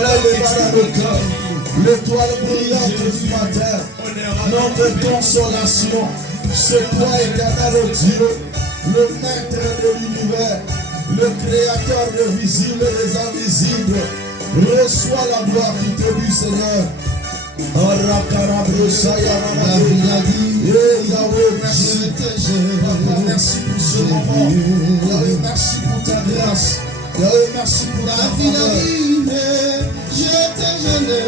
soleil levant dans le cœur, l'étoile brillante du matin, notre consolation, c'est toi, éternel Dieu, le maître de l'univers, le créateur des visibles et des invisibles. Reçois la gloire qui te dit, Seigneur. Yahweh, merci. Papa, merci pour ce moment. Yahweh, merci pour ta grâce. Yahweh, merci pour ta faveur. Je t'ai jeûné,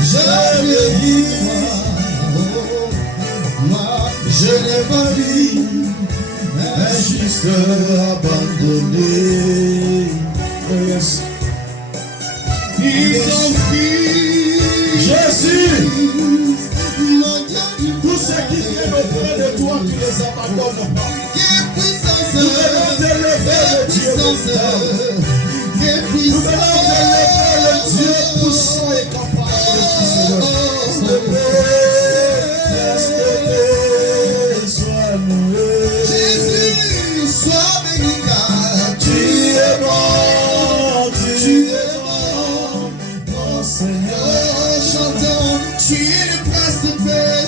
je vieillis. Moi, je n'ai pas vu un juste abandonné. Oh yes. Ils ont fui Jésus. Mon Dieu, Tous ceux qui viennent auprès de toi, tu les abandonnes pas. quelle puissance, Nous venons t'élever, le Dieu de quelle Nous venons puissance, t'élever, le Dieu puissant et capable de tout, Seigneur. S'il te plaît, sois loué. Jésus, sois béni car Tu es bon, tu es bon, mon Seigneur. oh, chantons, tu es le prince de paix,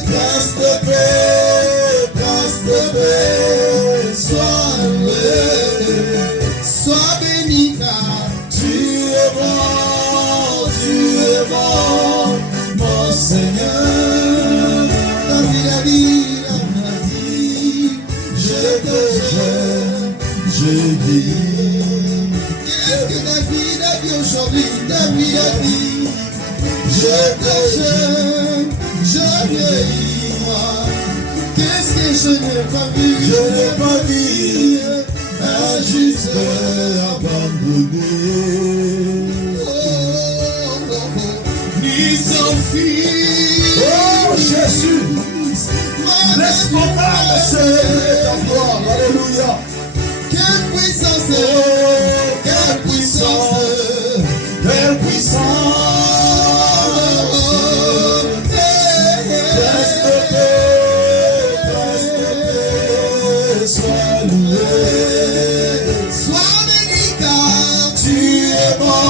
Prince de paix, sois loué. sois béni car Tu es bon, mon Seigneur. David a dit, Je te j'aime, je vis. qu'est-ce que David a dit aujourd'hui? David a dit, Je te je j'aime, vieillis moi. Qu'est-ce que je n'ai pas vu? je n'ai pas vu un juste abandonné. Ni sans fille. Oh Jésus, laisse mon âme célébrer ta gloire. Alléluia. Quelle puissance, Oh, quelle puissance, quelle puissance. Prince de paix, sois loué. sois béni car Tu es bon,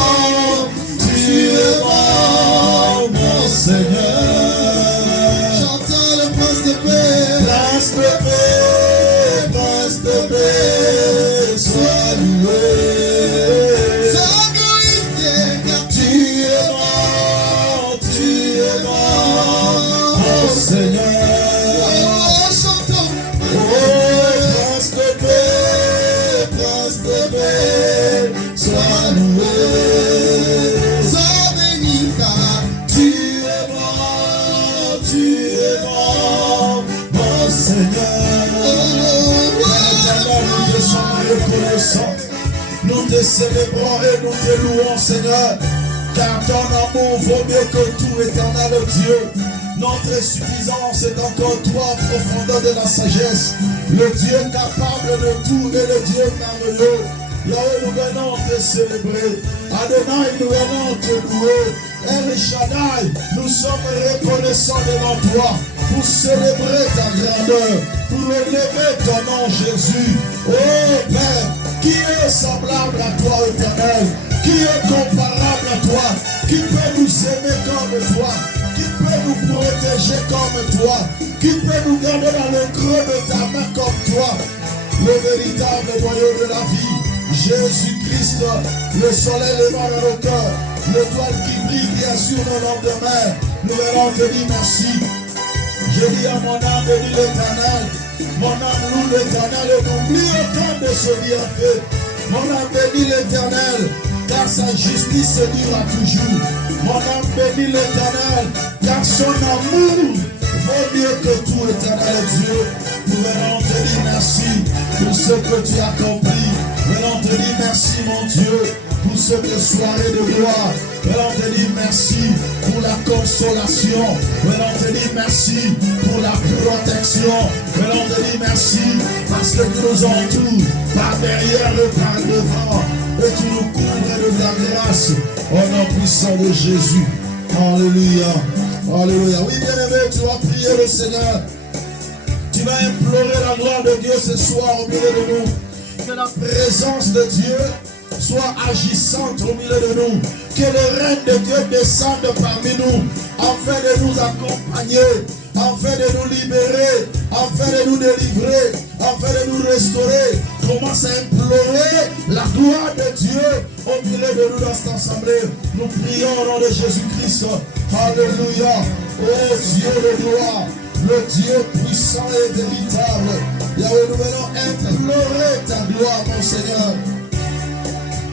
mon Seigneur. j'entends le prince de paix. Prince de paix, sois loué. Sois glorifié car Tu es bon, mon Seigneur. oh, chantons. Oh, Prince de paix, sois loué. Sois béni car Tu es bon, mon Seigneur. Éternel, nous te sommes reconnaissants. Nous te célébrons et nous te louons, Seigneur. Car ton amour vaut mieux que tout, éternel Dieu. Notre suffisance est encore toi, profondeur de la sagesse. Le Dieu capable de tout et le Dieu merveilleux. Yahweh, nous venons te célébrer. Adonai, nous venons te louer. El Shaddai, nous sommes reconnaissants devant toi pour célébrer ta grandeur, pour élever ton nom, Jésus. Oh Père, qui est semblable à toi, éternel? Qui est comparable à toi? Qui peut nous aimer comme toi? Qui peut nous protéger comme toi? Qui peut nous garder dans le creux de ta main comme toi? Le véritable noyau de la vie, Jésus-Christ, le soleil levant dans nos cœurs, l'étoile qui brille bien sûr nos lendemains. Nous venons te dire merci. Je dis à mon âme, bénis l'Éternel. Mon âme loue l'Éternel et n'oublie aucun de ce bienfait. Mon âme bénit l'Éternel, car sa justice durera toujours. Mon âme bénit l'Éternel, car son amour vaut mieux que tout, éternel Dieu. Nous venons te dire merci pour ce que tu as accompli. Nous venons te dire merci, mon Dieu, pour cette soirée de gloire. Nous venons te dire merci pour la consolation. Nous venons te dire merci pour la protection. Nous venons te dire merci parce que tu nous entoures par derrière et par devant. Et tu nous couvres de ta grâce. Au nom puissant de Jésus. Alléluia. Alléluia. Oui, bien-aimé, tu vas prier le Seigneur. Tu vas implorer la gloire de Dieu ce soir au milieu de nous. Que la présence de Dieu soit agissante au milieu de nous. Que le règne de Dieu descende parmi nous, afin de nous accompagner, afin de nous libérer, afin de nous délivrer, afin de nous restaurer. Commence à implorer la gloire de Dieu au milieu de nous dans cette assemblée. Nous prions au nom de Jésus-Christ. Alléluia. Oh Dieu de gloire, le Dieu puissant et véritable. Yahweh, nous venons implorer ta gloire, mon Seigneur.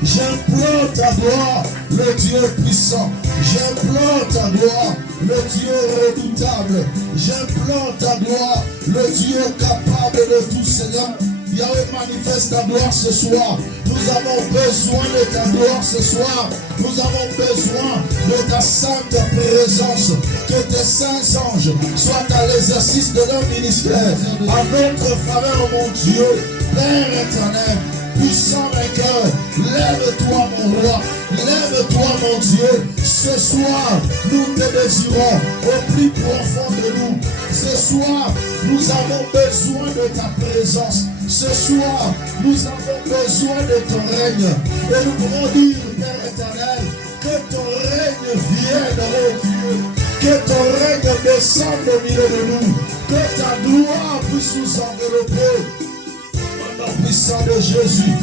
J'implore ta gloire, le Dieu puissant. J'implore ta gloire, le Dieu redoutable. J'implore ta gloire, le Dieu capable de tout, Seigneur. Yahweh, manifeste ta gloire ce soir. Nous avons besoin de ta gloire ce soir. Nous avons besoin de ta sainte présence. Que tes saints anges soient à l'exercice de leur ministère. En notre faveur, mon Dieu, Père éternel, puissant vainqueur, lève-toi mon roi, lève-toi mon Dieu. Ce soir, nous te désirons au plus profond de nous. Ce soir, nous avons besoin de ta présence. Ce soir, nous avons besoin de ton règne. Et nous pouvons dire, Père éternel, que ton règne vienne, oh Dieu. Que ton règne descende au milieu de nous. Que ta gloire puisse nous envelopper. Au nom puissant de Jésus.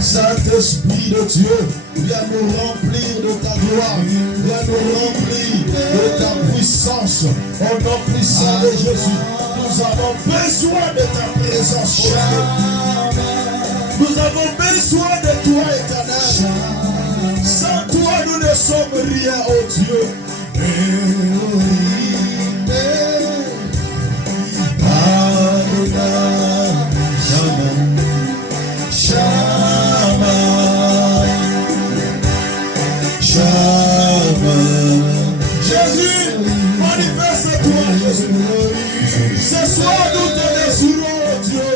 Saint-Esprit de Dieu, viens nous remplir de ta gloire, viens nous remplir de ta puissance. Au nom puissant de Jésus, nous avons besoin de ta présence. Nous avons besoin de toi, éternel. Sans toi, nous ne sommes rien, oh Dieu. Jésus, manifeste-toi, Jésus. Ce soir, nous te désirons, oh Dieu.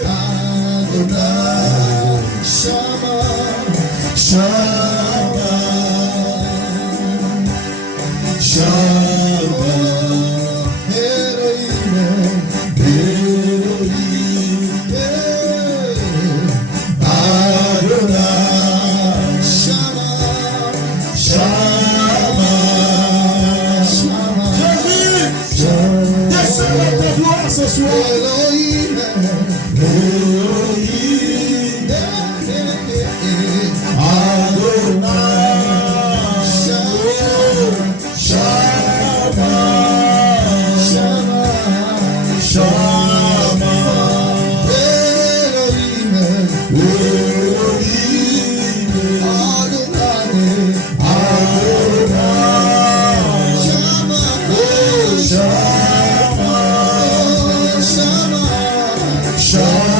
Ce soir, Elohim, Elohim, Adonai, Shama, Shama, Shama, Elohim, Elohim, Adonai, Adonai, Shama, Shama.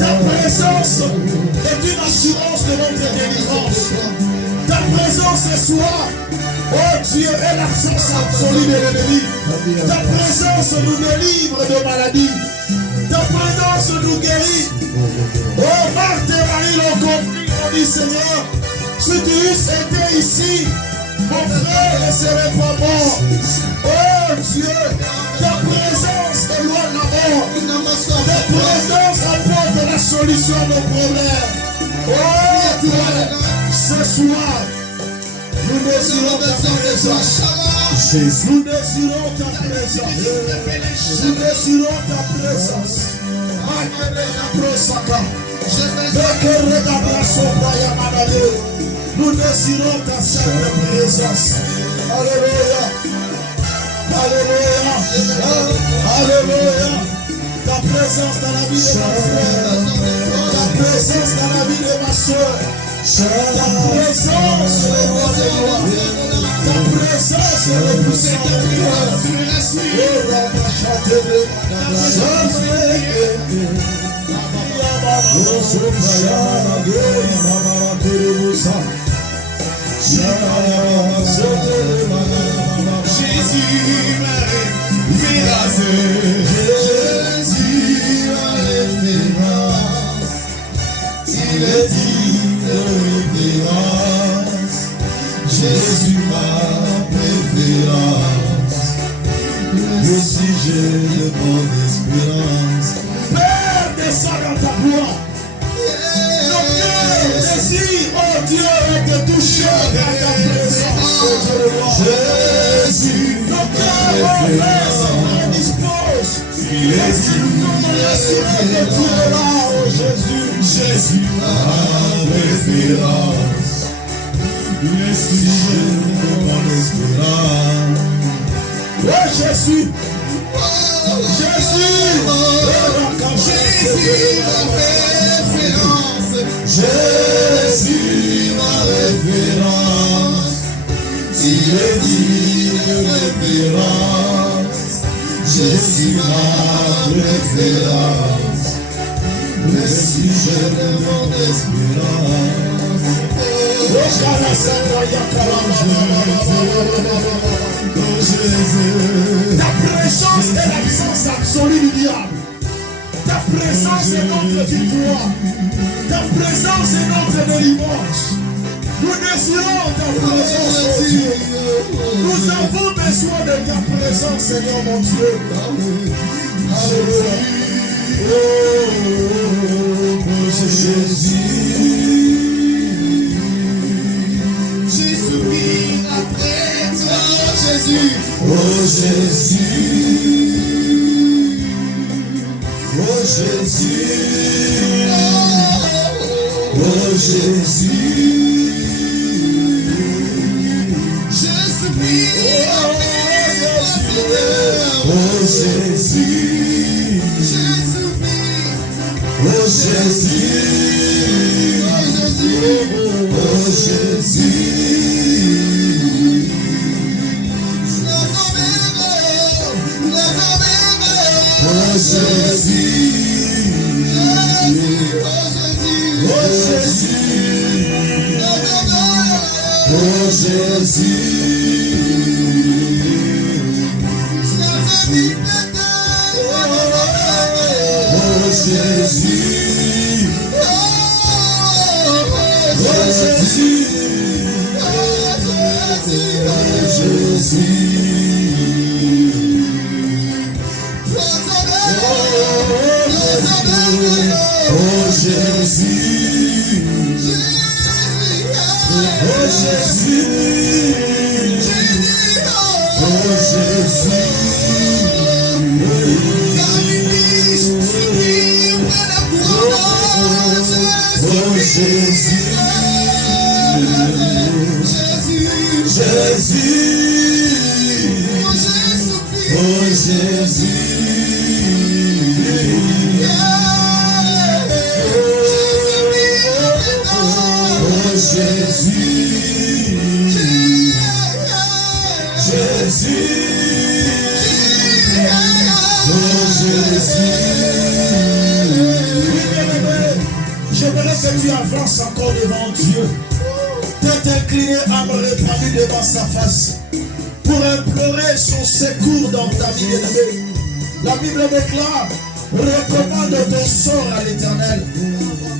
Ta présence est une assurance de notre délivrance. Ta présence ce soir, oh Dieu, est l'absence absolue de l'ennemi. Ta présence nous délivre de maladies. Ta présence nous guérit. Oh, Marthe et Marie l'ont compris, on dit Seigneur, si tu eusses été ici, mon frère ne serait pas mort. Oh Dieu, ta présence éloigne la mort. Ta présence apporte la solution à nos problèmes. Oh Dieu, ce soir, nous désirons ta présence. Nous désirons ta présence. Nous désirons ta présence. Nous désirons ta sainte présence. Alléluia. Alléluia. Alléluia. Ta présence dans la vie de mon frère. Ta présence dans la vie de ma soeur. Ta présence est le roi des rois. Ta présence est le puissant de Dieu. Jésus ma référence. Jésus ma référence. Il est digne de référence. Jésus ma préférence. Que si j'ai de bonne espérance. Père, descends dans ta gloire. Nos cœurs désirent, oh Dieu, de toucher dans ta présence. Jésus, Nos cœurs, oh Père, se prédisposent. Nous nous laisserons de tout là, oh Jésus. Jésus, ma préférence. Le sujet de mon espérance. Oh Jésus. Jésus, Jésus, ma référence. Jésus, ma référence. Il est digne de référence. Jésus, ma préférence. Le sujet de mon espérance. Ta présence est l'absence absolue du diable. Ta présence est notre victoire. Ta présence est notre délivrance. Nous désirons ta présence, oh Dieu. Nous avons besoin de ta présence, Seigneur mon Dieu. Alléluia. Oh, Jésus. J'ai soupiré après toi, Jésus. Oh Jésus. Oh Jésus. Oh Jésus. Je soupire après toi, Seigneur. Oh Jésus. Je soupire. Oh Jésus. Oh Jésus. Oh Jésus. Oh Jésus, oh Jésus, oh J'aimerais que tu avances encore devant Dieu. Tête inclinée, âme répandue devant sa face. Pour implorer son secours dans ta vie élevée. La Bible déclare Recommande ton sort à l'Éternel.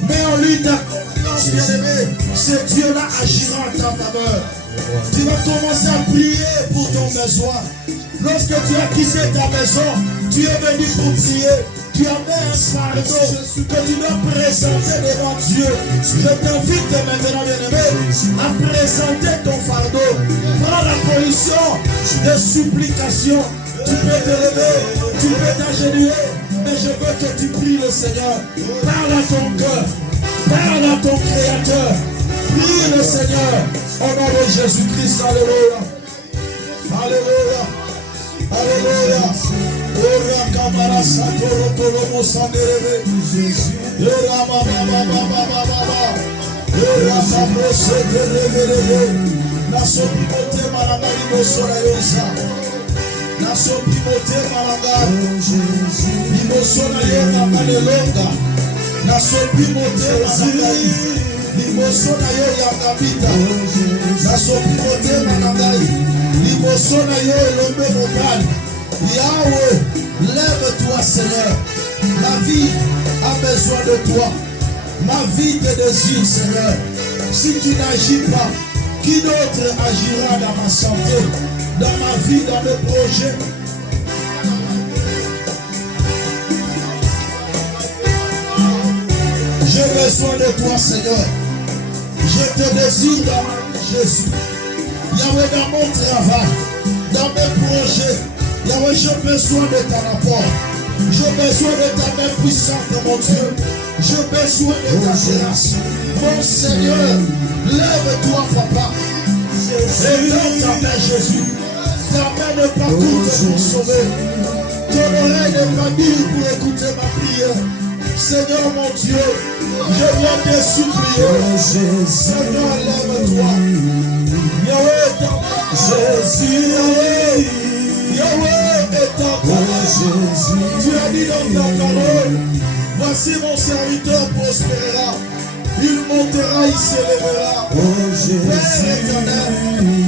Mets en lui ta confiance, bien-aimé. Ce Dieu-là agira en ta faveur. Tu vas commencer à prier pour ton besoin. Lorsque tu as quitté ta maison, tu es venu pour prier. Tu amènes un fardeau que tu dois présenter devant Dieu. Je t'invite maintenant, bien-aimé, à présenter ton fardeau. Prends la position de supplication. Tu peux te lever, tu peux t'agenouiller, mais je veux que tu pries le Seigneur. Parle à ton cœur, parle à ton Créateur. Prie le Seigneur au nom de Jésus-Christ. Alléluia. Alléluia. Alléluia. Ora kamara sakoro kolomo sanderebe. Ora mama mama mama. Ora samose derebe. Naso pimote maranga liboso na yosa. Naso pimote maranga. Liboso na yoka manelonga. Naso pimote maranga. Liboso na yo yakabita. Naso pimote maranga. Liboso na yo elombe mobali. Yahweh, lève-toi Seigneur. Ma vie a besoin de toi. Ma vie te désire Seigneur. Si tu n'agis pas, qui d'autre agira dans ma santé, dans ma vie, dans mes projets? J'ai besoin de toi Seigneur. Je te désire dans ma vie Jésus. Yahweh, dans mon travail, dans mes projets, Yahweh, j'ai besoin de ton apport. J'ai besoin de ta main puissante, mon Dieu. J'ai besoin de ta grâce. Mon Seigneur, lève-toi, Papa. Étends ta main, Jésus. Ta main n'est pas courte pour sauver. Ton oreille n'est pas dure pour écouter ma prière. Seigneur, mon Dieu, je viens te supplier. Seigneur, lève-toi. Yahweh, Jésus, Yahweh. Yahweh est en toi. Tu as dit dans ta parole, voici mon serviteur prospérera. Il montera, il s'élèvera. Père éternel,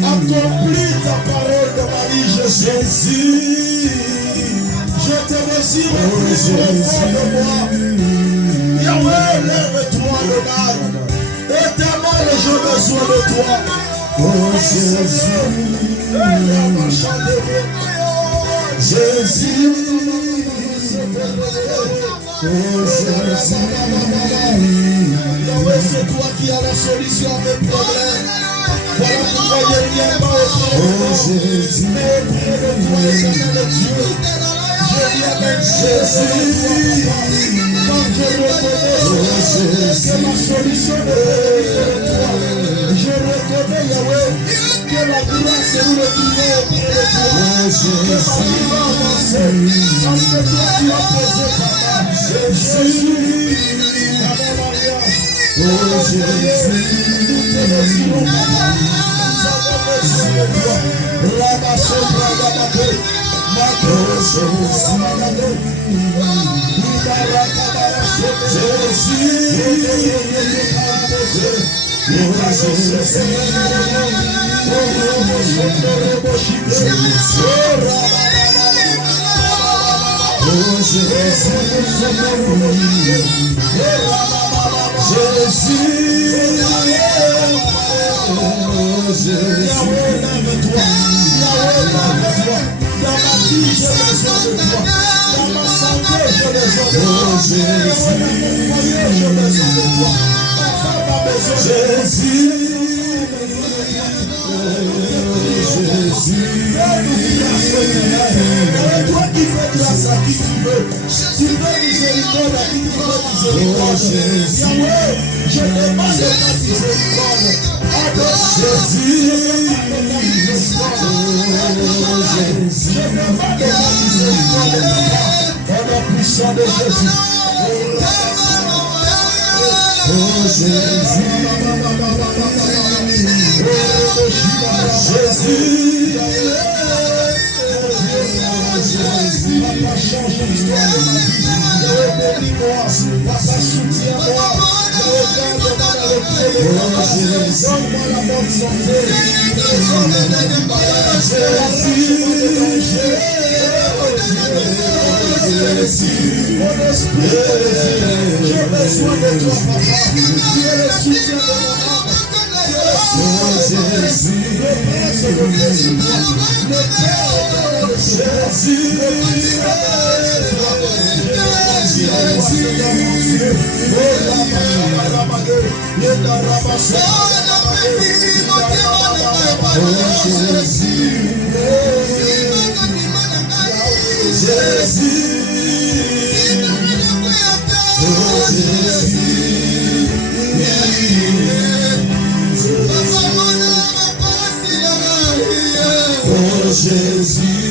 accomplis ta parole de ma vie, Jésus. Je te désire au plus profond de moi. Yahweh, lève-toi le mal. Éternel, j'ai besoin de toi. Jésus, Yahweh, c'est toi qui as la solution à mes problèmes. Voilà pourquoi je ne viens pas auprès de toi, mais auprès de toi, éternel Dieu. Je viens même Jésus. Quand je reconnais que ma solution est de toi, je reconnais, Yahweh, que la grâce est nous le trouver auprès de toi. Que ma vie va avancer. Parce que toi tu as posé ta main. Jésus, Maman Maria. Oh Jésus, nous te désirons, Papa. Nous avons besoin de toi. Là-bas, Sopra, là-bas, dans ma vie, j'ai besoin de toi. Dans ma santé, j'ai besoin de toi. Dans mon foyer, j'ai besoin de toi. Ma femme a besoin de toi. Jésus. Toi qui fais grâce à qui tu veux. Tu veux miséricorde à qui tu veux miséricorde. Yahweh, je demande ta miséricorde. Jésus, je demande ta miséricorde, au nom puissant de Jésus. Oh Jésus, Jésus, Papa, change l'histoire de ma vie. Bénis-moi, Papa, soutiens-moi. Regarde-moi dans le pied de Papa. Donne-moi la bonne santé. Donne-moi du malade. Jésus, Jésus. Mon esprit, j'ai besoin de toi, papa. Tu es le soutien de mon âme. Jésus.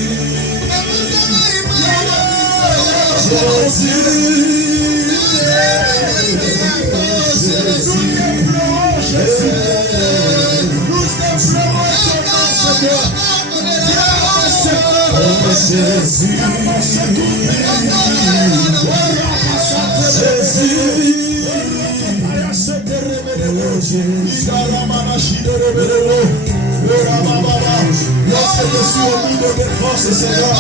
Lorsque je suis au milieu de force, Seigneur,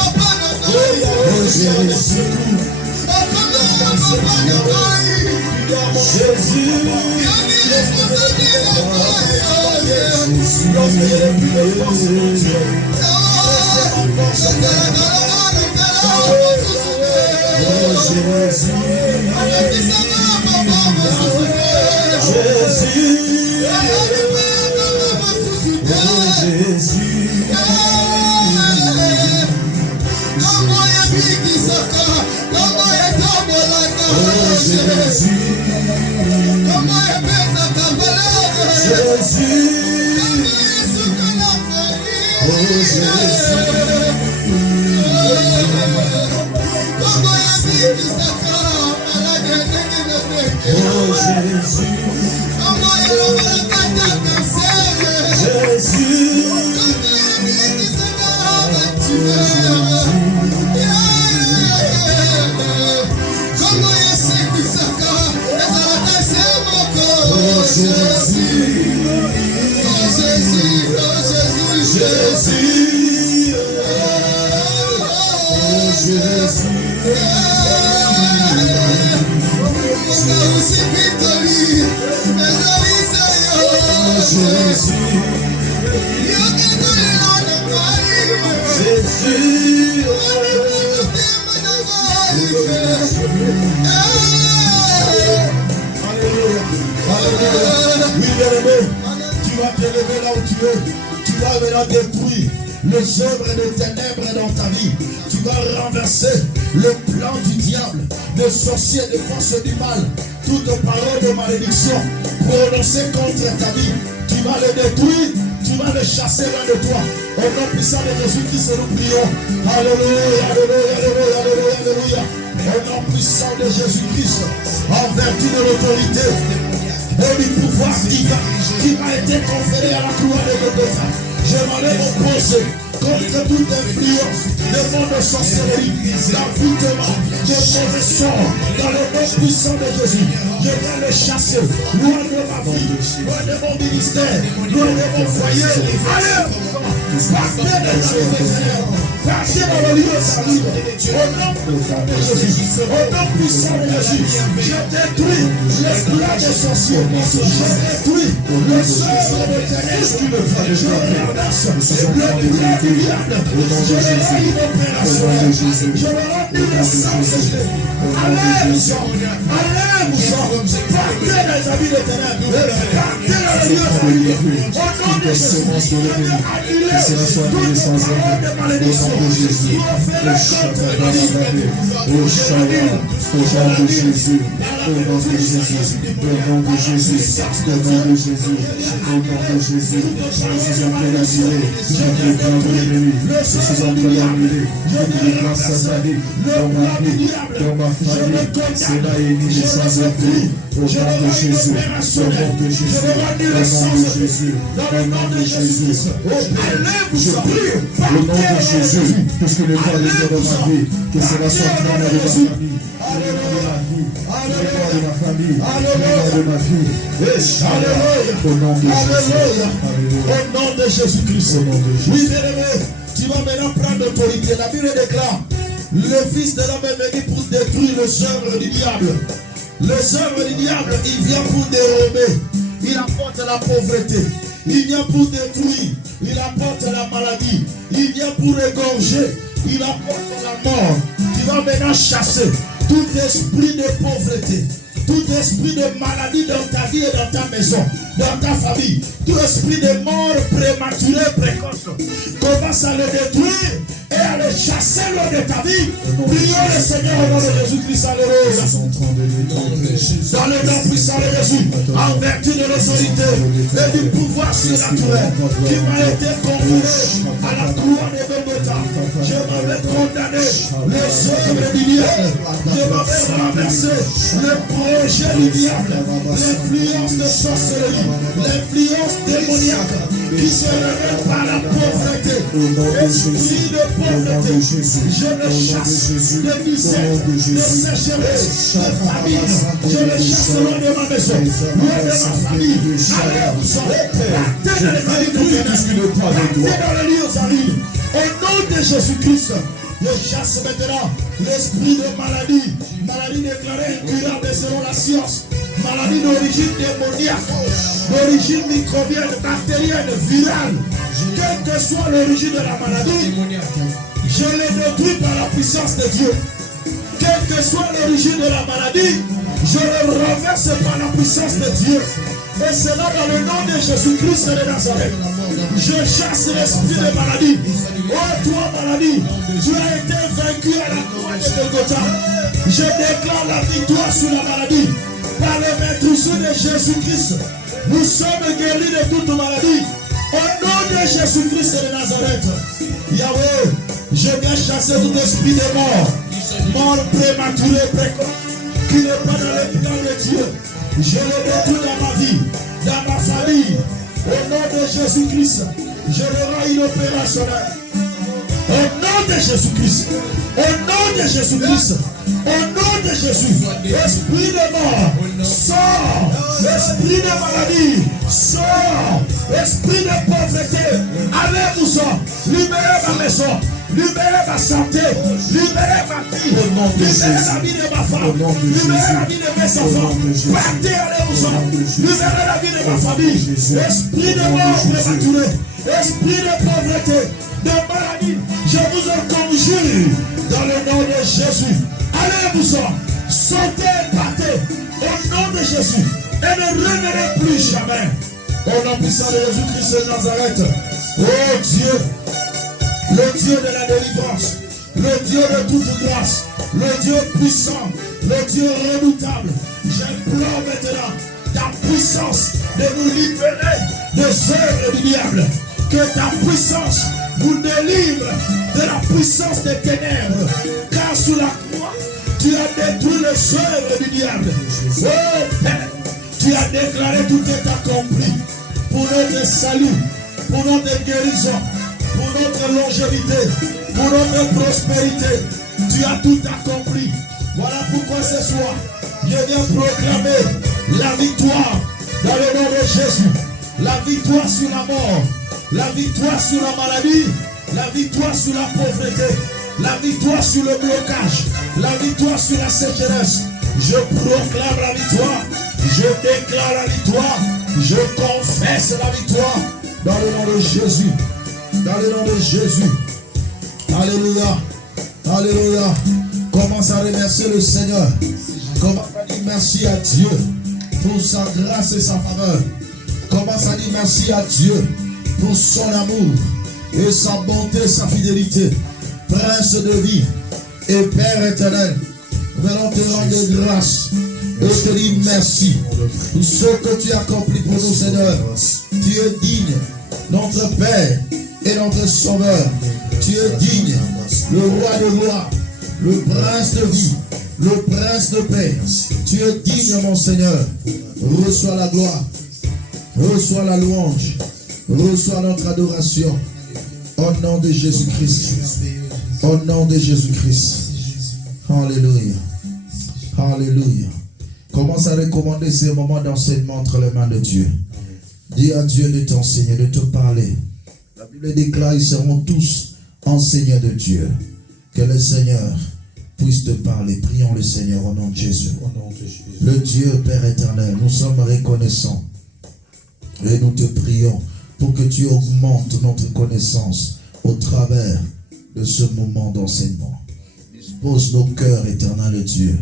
tu vas maintenant détruire les œuvres des ténèbres dans ta vie. Tu vas renverser le plan du diable, des sorciers, des forces du mal, toute parole de malédiction prononcée contre ta vie. Tu vas les détruire, tu vas les chasser loin de toi. Au nom puissant de Jésus-Christ, nous prions. Alléluia, alléluia, alléluia, alléluia, alléluia. Au nom puissant de Jésus-Christ, en vertu de l'autorité et du pouvoir divin qui m'a été conféré à la croix de Golgotha, je m'enlève opposé contre toute influence de monde de sorcellerie, d'envoûtement, de mauvais sorts, dans le nom puissant de Jésus. Je viens les chasser, loin de ma vie, loin de mon ministère, loin de mon foyer. Allez, partez des Seigneur, partez dans le lieu de sa vie. Au nom puissant de Jésus, au nom puissant de Jésus, je détruis les plans des sorciers, je détruis les œuvres de ténèbres, je renverse le plan du diable, je le rends inopérationnel, je le rends inessentiel. Allez, partez les habits de ténèbres, partez dans le lieu de sa vie. Au nom de Jésus, Je prie au nom de Jésus, puisque le corps est dans ma vie, que cela soit dans ma vie, de ma famille, de ma fille. Au nom de Jésus. Au nom de Jésus-Christ. Oui, bien-aimé, tu vas maintenant prendre l'autorité. La Bible déclare Le Fils de l'homme est venu pour détruire les œuvres du diable. Les œuvres du diable, il vient pour dérober. Il apporte la pauvreté. Il vient pour détruire. Il apporte la maladie. Il vient pour égorger. Il apporte la mort. Tu vas maintenant chasser tout esprit de pauvreté, tout esprit de maladie dans ta vie et dans ta maison, dans ta famille, tout esprit de mort prématurée, précoce. Commence à le détruire et à le chasser lors de ta vie. Prions le Seigneur au nom de Jésus-Christ. Alléluia. Dans le nom puissant de Jésus, en vertu de l'autorité et du pouvoir surnaturel qui m'a été conféré à la croix de Golgotha, je m'avais condamné les œuvres du diable. Je m'avais renversé le projet du diable, l'influence de sorcellerie, l'influence démoniaque qui se révèle par la pauvreté. Esprit de pauvreté, je le chasse de misère, de sécheresse, de famine. Je le chasse loin de ma maison, loin de ma famille. Allez, vous serez partez dans les lieux, partez dans les lieux arides. Au nom de Jésus-Christ, je chasse maintenant l'esprit de maladie, maladie déclarée incurable selon la science, maladie d'origine démoniaque, d'origine microbienne, bactérienne, virale, quelle que soit l'origine de la maladie, je les détruis par la puissance de Dieu. Quelle que soit l'origine de la maladie, je le renverse par la puissance de Dieu. Et c'est là dans le nom de Jésus-Christ de Nazareth. Je chasse l'esprit de maladie. Oh toi maladie, tu as été vaincu à la croix de Golgotha. Je déclare la victoire sur la maladie. Par le maîtrise de Jésus-Christ, nous sommes guéris de toute maladie. Au nom de Jésus-Christ de Nazareth. Yahweh, je viens chasser tout esprit de mort. Mort prématurée, précoce, qui n'est pas dans le plan de Dieu. Je le détruis dans ma vie, dans ma famille. Au nom de Jésus-Christ, je le rends inopérationnel. Au nom de Jésus-Christ, au nom de Jésus-Christ, au nom de Jésus, esprit de mort, sors, esprit de maladie, sors, esprit de pauvreté, allez-vous-en, libérez ma maison. Libérez ma santé, libérez ma vie, libérez la vie de ma femme, libérez la vie de mes enfants, partez, allez-vous-en, libérez la vie de ma famille, esprit de mort prématuré, esprit de pauvreté, de maladie, je vous en conjure dans le nom de Jésus, allez-vous-en, sautez, partez, au nom de Jésus, et ne revenez plus jamais, au nom puissant de Jésus-Christ de Nazareth, oh Dieu, le Dieu de la délivrance, le Dieu de toute grâce, le Dieu puissant, le Dieu redoutable. J'implore maintenant ta puissance de nous libérer des œuvres du diable. Que ta puissance nous délivre de la puissance des ténèbres. Car sous la croix, tu as détruit les œuvres du diable. Oh Père, tu as déclaré tout est accompli pour notre salut, pour notre guérison, pour notre longévité, pour notre prospérité. Tu as tout accompli. Voilà pourquoi ce soir, je viens proclamer la victoire dans le nom de Jésus. La victoire sur la mort, la victoire sur la maladie, la victoire sur la pauvreté, la victoire sur le blocage, la victoire sur la sécheresse. Je proclame la victoire, je déclare la victoire, je confesse la victoire dans le nom de Jésus. Dans le nom de Jésus. Alléluia. Alléluia. Commence à remercier le Seigneur. Commence à dire merci à Dieu pour sa grâce et sa faveur. Commence à dire merci à Dieu pour son amour et sa bonté et sa fidélité. Prince de vie et Père éternel, venons te rendre grâce et te dire merci pour ce que tu as accompli pour nous, Seigneur. Tu es digne, notre Père et notre Sauveur. Tu es digne, le roi de gloire, le prince de vie, le prince de paix. Tu es digne, mon Seigneur. Reçois la gloire, reçois la louange, reçois notre adoration. Au nom de Jésus-Christ. Au nom de Jésus-Christ. Alléluia. Alléluia. Commence à recommander ces moments d'enseignement entre les mains de Dieu. Dis à Dieu de t'enseigner, de te parler. La Bible déclare, ils seront tous enseignés de Dieu. Que le Seigneur puisse te parler. Prions le Seigneur au nom de Jésus. Au nom de Jésus. Le Dieu Père éternel, nous sommes reconnaissants et nous te prions pour que tu augmentes notre connaissance au travers de ce moment d'enseignement. Dispose nos cœurs, éternel Dieu,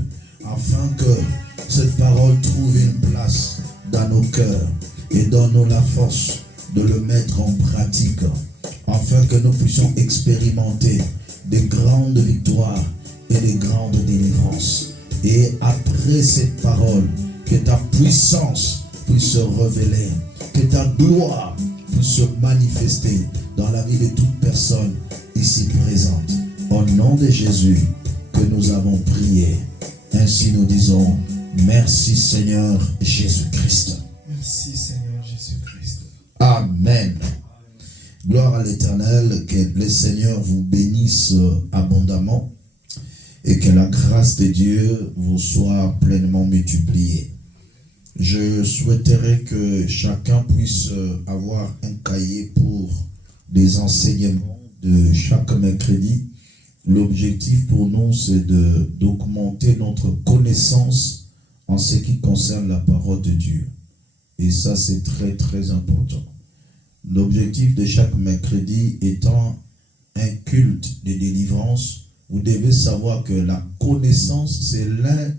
afin que cette parole trouve une place dans nos cœurs et donne-nous la force de le mettre en pratique, afin que nous puissions expérimenter des grandes victoires et des grandes délivrances. Et après cette parole, que ta puissance puisse se révéler, que ta gloire puisse se manifester dans la vie de toute personne ici présente. Au nom de Jésus que nous avons prié. Ainsi nous disons, merci Seigneur Jésus-Christ. Merci Seigneur Jésus-Christ. Amen. Gloire à l'Éternel, que le Seigneur vous bénisse abondamment et que la grâce de Dieu vous soit pleinement multipliée. Je souhaiterais que chacun puisse avoir un cahier pour des enseignements de chaque mercredi. L'objectif pour nous, c'est d'augmenter notre connaissance en ce qui concerne la parole de Dieu. Et ça, c'est très, très important. L'objectif de chaque mercredi étant un culte de délivrance, vous devez savoir que la connaissance, c'est l'un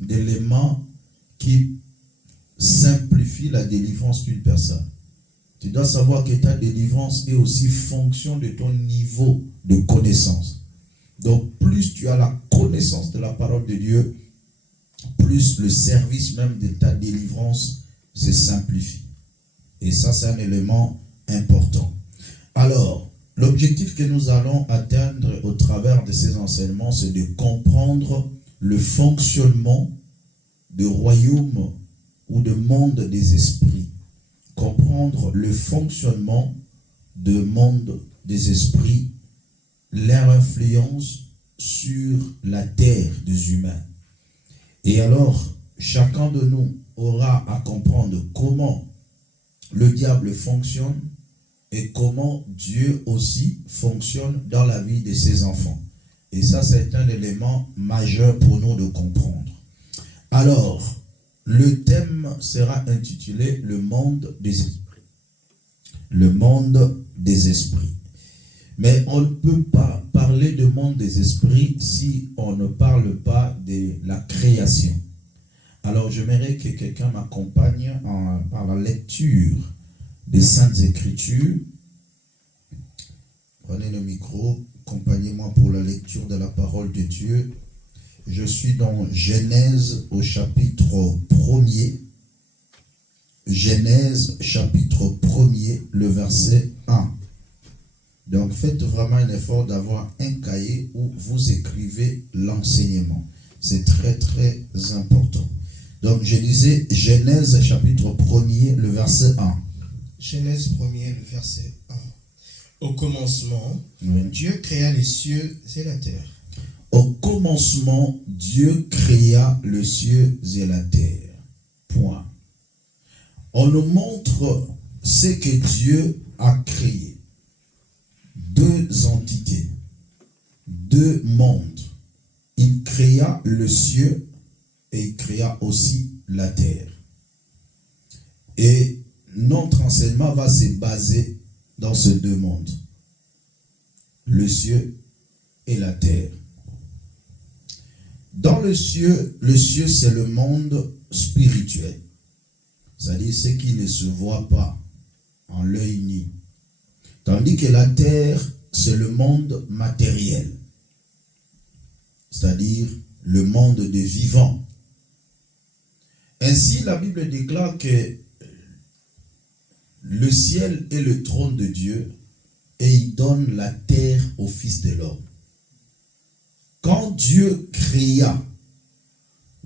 des éléments qui simplifie la délivrance d'une personne. Tu dois savoir que ta délivrance est aussi fonction de ton niveau de connaissance. Donc, plus tu as la connaissance de la parole de Dieu, plus le service même de ta délivrance se simplifie. Et ça, c'est un élément important. Alors, l'objectif que nous allons atteindre au travers de ces enseignements, c'est de comprendre le fonctionnement du royaume ou du monde des esprits. Comprendre le fonctionnement du monde des esprits, leur influence sur la terre des humains. Et alors, chacun de nous aura à comprendre comment le diable fonctionne et comment Dieu aussi fonctionne dans la vie de ses enfants. Et ça, c'est un élément majeur pour nous de comprendre. Alors, le thème sera intitulé « Le monde des esprits ». Le monde des esprits. Mais on ne peut pas parler de monde des esprits si on ne parle pas de la création. Alors, j'aimerais que quelqu'un m'accompagne par la lecture des Saintes Écritures. Prenez le micro, accompagnez-moi pour la lecture de la parole de Dieu. Je suis dans Genèse au chapitre 1er. Genèse chapitre 1er, le verset 1. Donc faites vraiment un effort d'avoir un cahier où vous écrivez l'enseignement. C'est très très important. Donc je disais Genèse chapitre 1er, le verset 1. Genèse 1er, le verset 1. Au commencement, Oui. Dieu créa les cieux et la terre. Au commencement, Dieu créa les cieux et la terre. Point. On nous montre ce que Dieu a créé. Deux entités, deux mondes. Il créa le ciel et il créa aussi la terre. Et notre enseignement va se baser dans ces deux mondes. Le ciel et la terre. Dans le ciel c'est le monde spirituel. C'est-à-dire ce qui ne se voit pas en l'œil nu. Tandis que la terre, c'est le monde matériel. C'est-à-dire le monde des vivants. Ainsi, la Bible déclare que le ciel est le trône de Dieu et il donne la terre au Fils de l'homme. Quand Dieu créa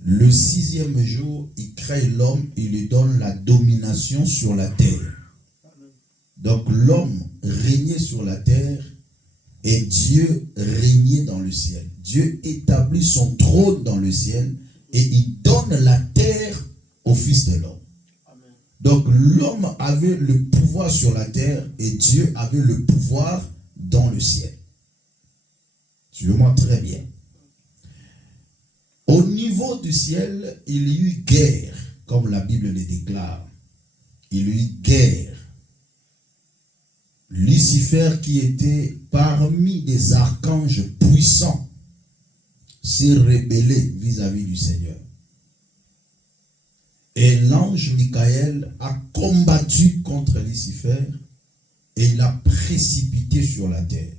le 6e jour, il crée l'homme, il lui donne la domination sur la terre. Donc l'homme régnait sur la terre et Dieu régnait dans le ciel. Dieu établit son trône dans le ciel et il donne la terre au Fils de l'homme. Donc l'homme avait le pouvoir sur la terre et Dieu avait le pouvoir dans le ciel. Suivez-moi très bien. Au niveau du ciel, il y eut guerre, comme la Bible le déclare. Il y eut guerre. Lucifer, qui était parmi des archanges puissants, s'est rebellé vis-à-vis du Seigneur. Et l'ange Michael a combattu contre Lucifer et il l'a précipité sur la terre.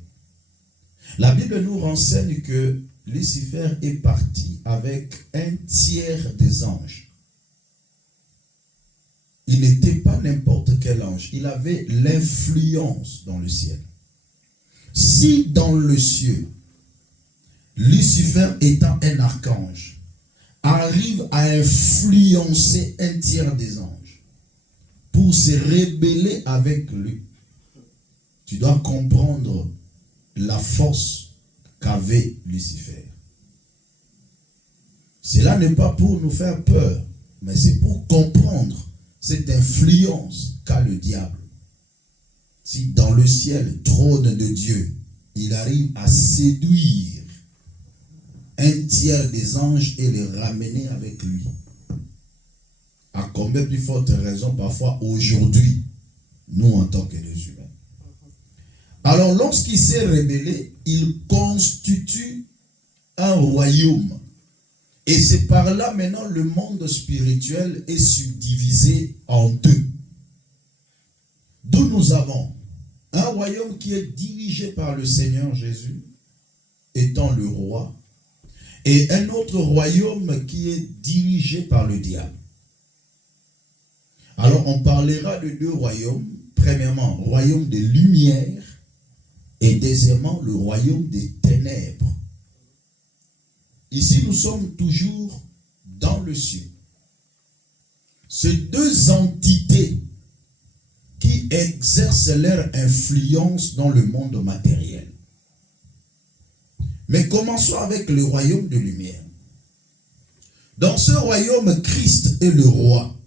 La Bible nous renseigne que Lucifer est parti avec un tiers des anges. Il n'était pas n'importe quel ange. Il avait l'influence dans le ciel. Si dans le ciel, Lucifer étant un archange, arrive à influencer un tiers des anges pour se rebeller avec lui, tu dois comprendre la force qu'avait Lucifer. Cela n'est pas pour nous faire peur, mais c'est pour comprendre cette influence qu'a le diable. Si dans le ciel, trône de Dieu, il arrive à séduire un tiers des anges et les ramener avec lui, à combien plus forte raison parfois aujourd'hui, nous en tant que des humains. Alors lorsqu'il s'est rebellé, il constitue un royaume. Et c'est par là maintenant le monde spirituel est subdivisé en deux. D'où nous avons un royaume qui est dirigé par le Seigneur Jésus, étant le roi, et un autre royaume qui est dirigé par le diable. Alors on parlera de deux royaumes. Premièrement, royaume des lumières, et deuxièmement, le royaume des ténèbres. Ici, nous sommes toujours dans le ciel. Ces deux entités qui exercent leur influence dans le monde matériel. Mais commençons avec le royaume de lumière. Dans ce royaume, Christ est le roi.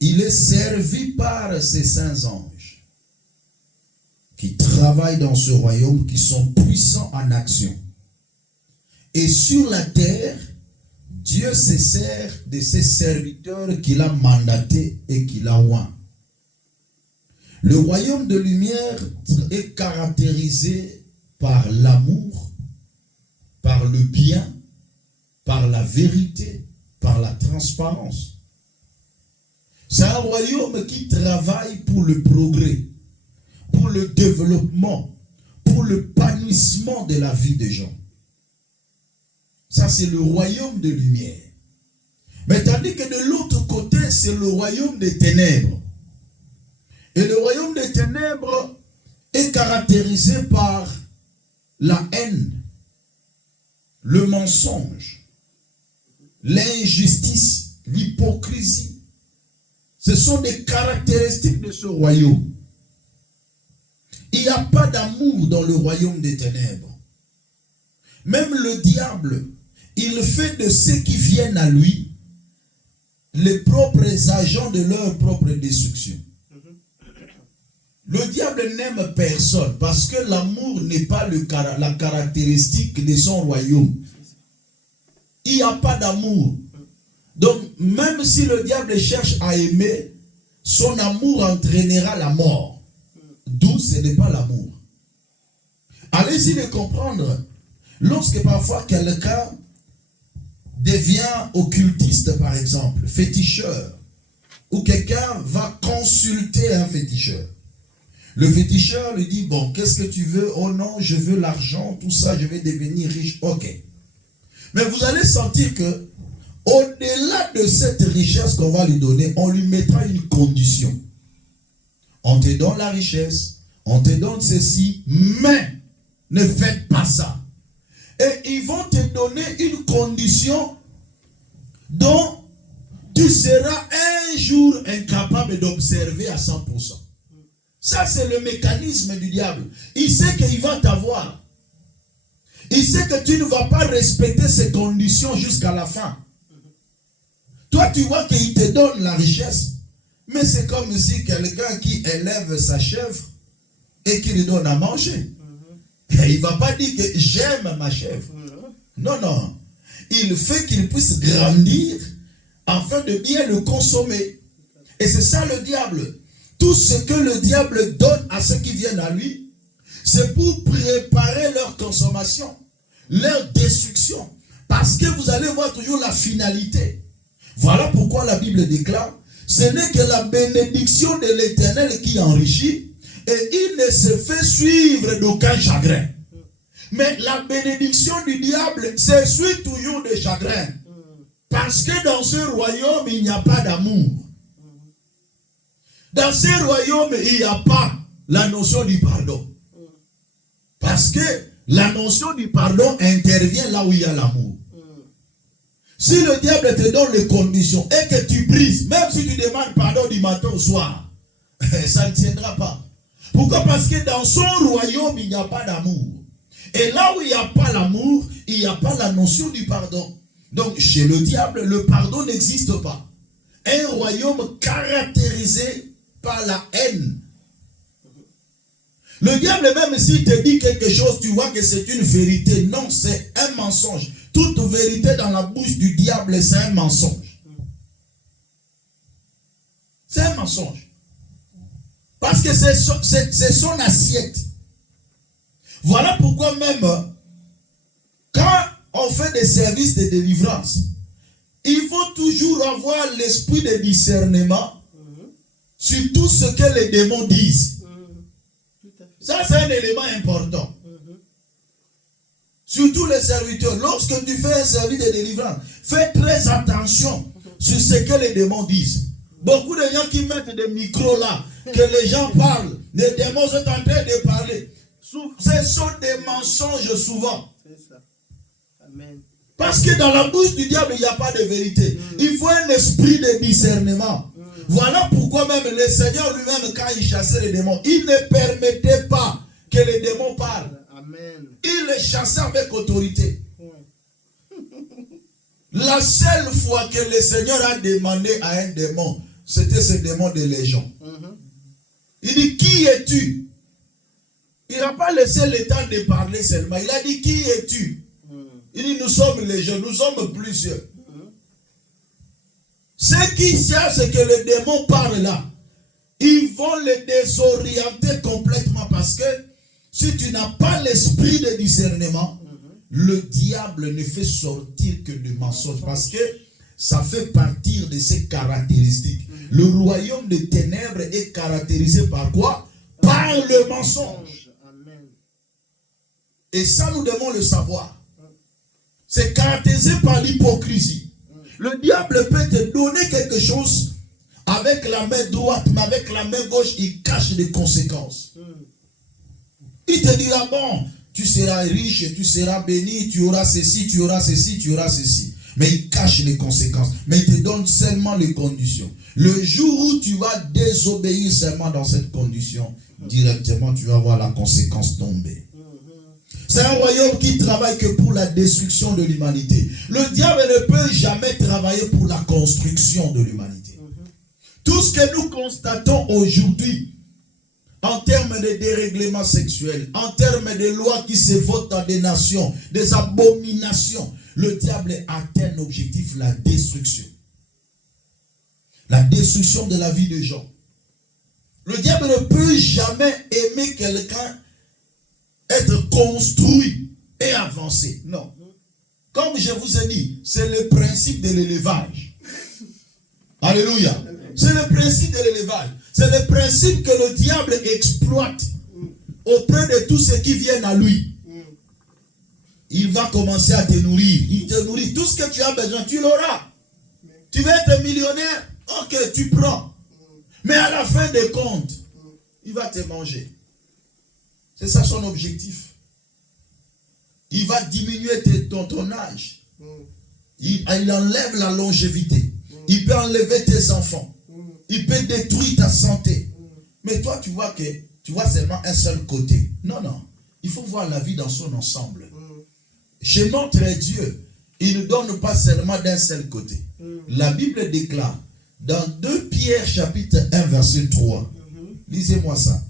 Il est servi par ses saints anges qui travaillent dans ce royaume, qui sont puissants en action. Et sur la terre, Dieu se sert de ses serviteurs qu'il a mandatés et qu'il a oints. Le royaume de lumière est caractérisé par l'amour, par le bien, par la vérité, par la transparence. C'est un royaume qui travaille pour le progrès, pour le développement, pour le l'épanouissement de la vie des gens. Ça, c'est le royaume de lumière. Mais tandis que de l'autre côté, c'est le royaume des ténèbres. Et le royaume des ténèbres est caractérisé par la haine, le mensonge, l'injustice, l'hypocrisie. Ce sont des caractéristiques de ce royaume. Il n'y a pas d'amour dans le royaume des ténèbres. Même le diable, il fait de ceux qui viennent à lui les propres agents de leur propre destruction. Le diable n'aime personne parce que l'amour n'est pas la caractéristique de son royaume. Il n'y a pas d'amour. Donc, même si le diable cherche à aimer, son amour entraînera la mort. D'où ce n'est pas l'amour. Allez-y de comprendre. Lorsque parfois quelqu'un devient occultiste, par exemple, féticheur, ou quelqu'un va consulter un féticheur. Le féticheur lui dit, bon, qu'est-ce que tu veux? Oh non, je veux l'argent, tout ça, je vais devenir riche. Ok. Mais vous allez sentir que, au-delà de cette richesse qu'on va lui donner, on lui mettra une condition. On te donne la richesse, on te donne ceci, mais ne faites pas ça. Et ils vont te donner une condition dont tu seras un jour incapable d'observer à 100%. Ça, c'est le mécanisme du diable. Il sait qu'il va t'avoir. Il sait que tu ne vas pas respecter ces conditions jusqu'à la fin. Toi, tu vois qu'il te donne la richesse. Mais c'est comme si quelqu'un qui élève sa chèvre et qui lui donne à manger. Il ne va pas dire que j'aime ma chèvre. Non, non. Il fait qu'il puisse grandir afin de bien le consommer. Et c'est ça le diable. Tout ce que le diable donne à ceux qui viennent à lui, c'est pour préparer leur consommation, leur destruction. Parce que vous allez voir toujours la finalité. Voilà pourquoi la Bible déclare, ce n'est que la bénédiction de l'Éternel qui enrichit, et il ne se fait suivre d'aucun chagrin. Mais la bénédiction du diable, c'est suit toujours des chagrins. Parce que dans ce royaume, il n'y a pas d'amour. Dans ce royaume, il n'y a pas la notion du pardon. Parce que la notion du pardon intervient là où il y a l'amour. Si le diable te donne les conditions et que tu brises, même si tu demandes pardon du matin au soir, ça ne tiendra pas. Pourquoi? Parce que dans son royaume, il n'y a pas d'amour. Et là où il n'y a pas l'amour, il n'y a pas la notion du pardon. Donc, chez le diable, le pardon n'existe pas. Un royaume caractérisé par la haine. Le diable, même s'il te dit quelque chose, tu vois que c'est une vérité. Non, c'est un mensonge. Toute vérité dans la bouche du diable, c'est un mensonge. C'est un mensonge. Parce que c'est son assiette. Voilà pourquoi même, quand on fait des services de délivrance, il faut toujours avoir l'esprit de discernement sur tout ce que les démons disent. Ça, c'est un élément important. Surtout les serviteurs. Lorsque tu fais un service de délivrance, fais très attention sur ce que les démons disent. Beaucoup de gens qui mettent des micros là, que les gens parlent, les démons sont en train de parler. Ce sont des mensonges souvent. C'est ça. Amen. Parce que dans la bouche du diable, il n'y a pas de vérité. Il faut un esprit de discernement. Voilà pourquoi même le Seigneur lui-même, quand il chassait les démons, il ne permettait pas que les démons parlent. Amen. Il les chassait avec autorité. La seule fois que le Seigneur a demandé à un démon, c'était ce démon de légion. Il dit, qui es-tu? Il n'a pas laissé le temps de parler seulement. Il a dit, qui es-tu? Il dit, nous sommes légion, nous sommes plusieurs. Ceux qui cherchent que le démon parle là, ils vont le désorienter complètement parce que si tu n'as pas l'esprit de discernement, le diable ne fait sortir que du mensonge parce que ça fait partir de ses caractéristiques. Le royaume des ténèbres est caractérisé par quoi? Par le mensonge. Et ça, nous devons le savoir. C'est caractérisé par l'hypocrisie. Le diable peut te donner quelque chose avec la main droite, mais avec la main gauche, il cache les conséquences. Il te dira, bon, tu seras riche, tu seras béni, tu auras ceci, tu auras ceci, tu auras ceci. Mais il cache les conséquences. Mais il te donne seulement les conditions. Le jour où tu vas désobéir seulement dans cette condition, directement, tu vas voir la conséquence tomber. C'est un royaume qui travaille que pour la destruction de l'humanité. Le diable ne peut jamais travailler pour la construction de l'humanité. Tout ce que nous constatons aujourd'hui, en termes de dérèglement sexuel, en termes de lois qui se votent dans des nations, des abominations, le diable atteint un objectif, la destruction. La destruction de la vie des gens. Le diable ne peut jamais aimer quelqu'un être construit et avancé. Non. Comme je vous ai dit, c'est le principe de l'élevage. Alléluia. C'est le principe de l'élevage. C'est le principe que le diable exploite auprès de tous ceux qui viennent à lui. Il va commencer à te nourrir. Il te nourrit. Tout ce que tu as besoin, tu l'auras. Tu veux être millionnaire? Ok, tu prends. Mais à la fin des comptes, il va te manger. C'est ça son objectif. Il va diminuer ton âge. Il enlève la longévité. Il peut enlever tes enfants. Il peut détruire ta santé. Mais toi, tu vois seulement un seul côté. Non, non. Il faut voir la vie dans son ensemble. Chez notre Dieu, il ne donne pas seulement d'un seul côté. La Bible déclare dans 2 Pierre chapitre 1 verset 3. Lisez-moi ça.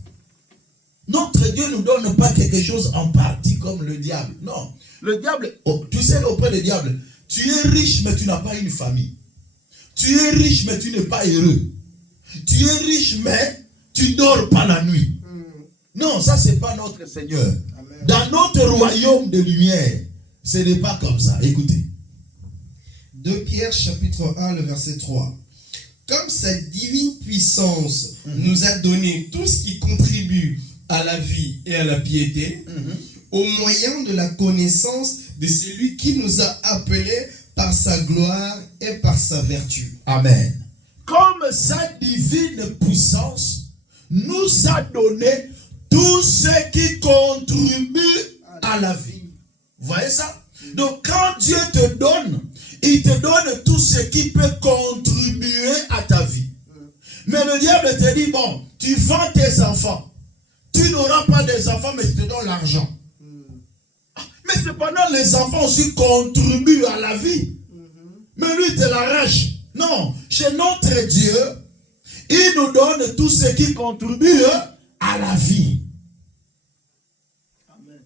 Notre Dieu ne nous donne pas quelque chose en partie comme le diable. Non. Le diable, tu sais auprès du diable, tu es riche mais tu n'as pas une famille. Tu es riche mais tu n'es pas heureux. Tu es riche mais tu ne dors pas la nuit. Non, ça c'est pas notre Seigneur. Amen. Dans notre royaume de lumière, ce n'est pas comme ça. Écoutez. 2 Pierre chapitre 1, le verset 3. Comme sa divine puissance nous a donné tout ce qui contribue à la vie et à la piété, au moyen de la connaissance de celui qui nous a appelés par sa gloire et par sa vertu. Amen. Comme sa divine puissance nous a donné tout ce qui contribue à la vie. Vous voyez ça? Donc quand Dieu te donne, il te donne tout ce qui peut contribuer à ta vie. Mais le diable te dit, bon, tu vends tes enfants. Tu n'auras pas des enfants, mais je te donne l'argent. Mais cependant, les enfants aussi contribuent à la vie. Mais lui, il te l'arrache. Non, chez notre Dieu, il nous donne tout ce qui contribue à la vie. Amen.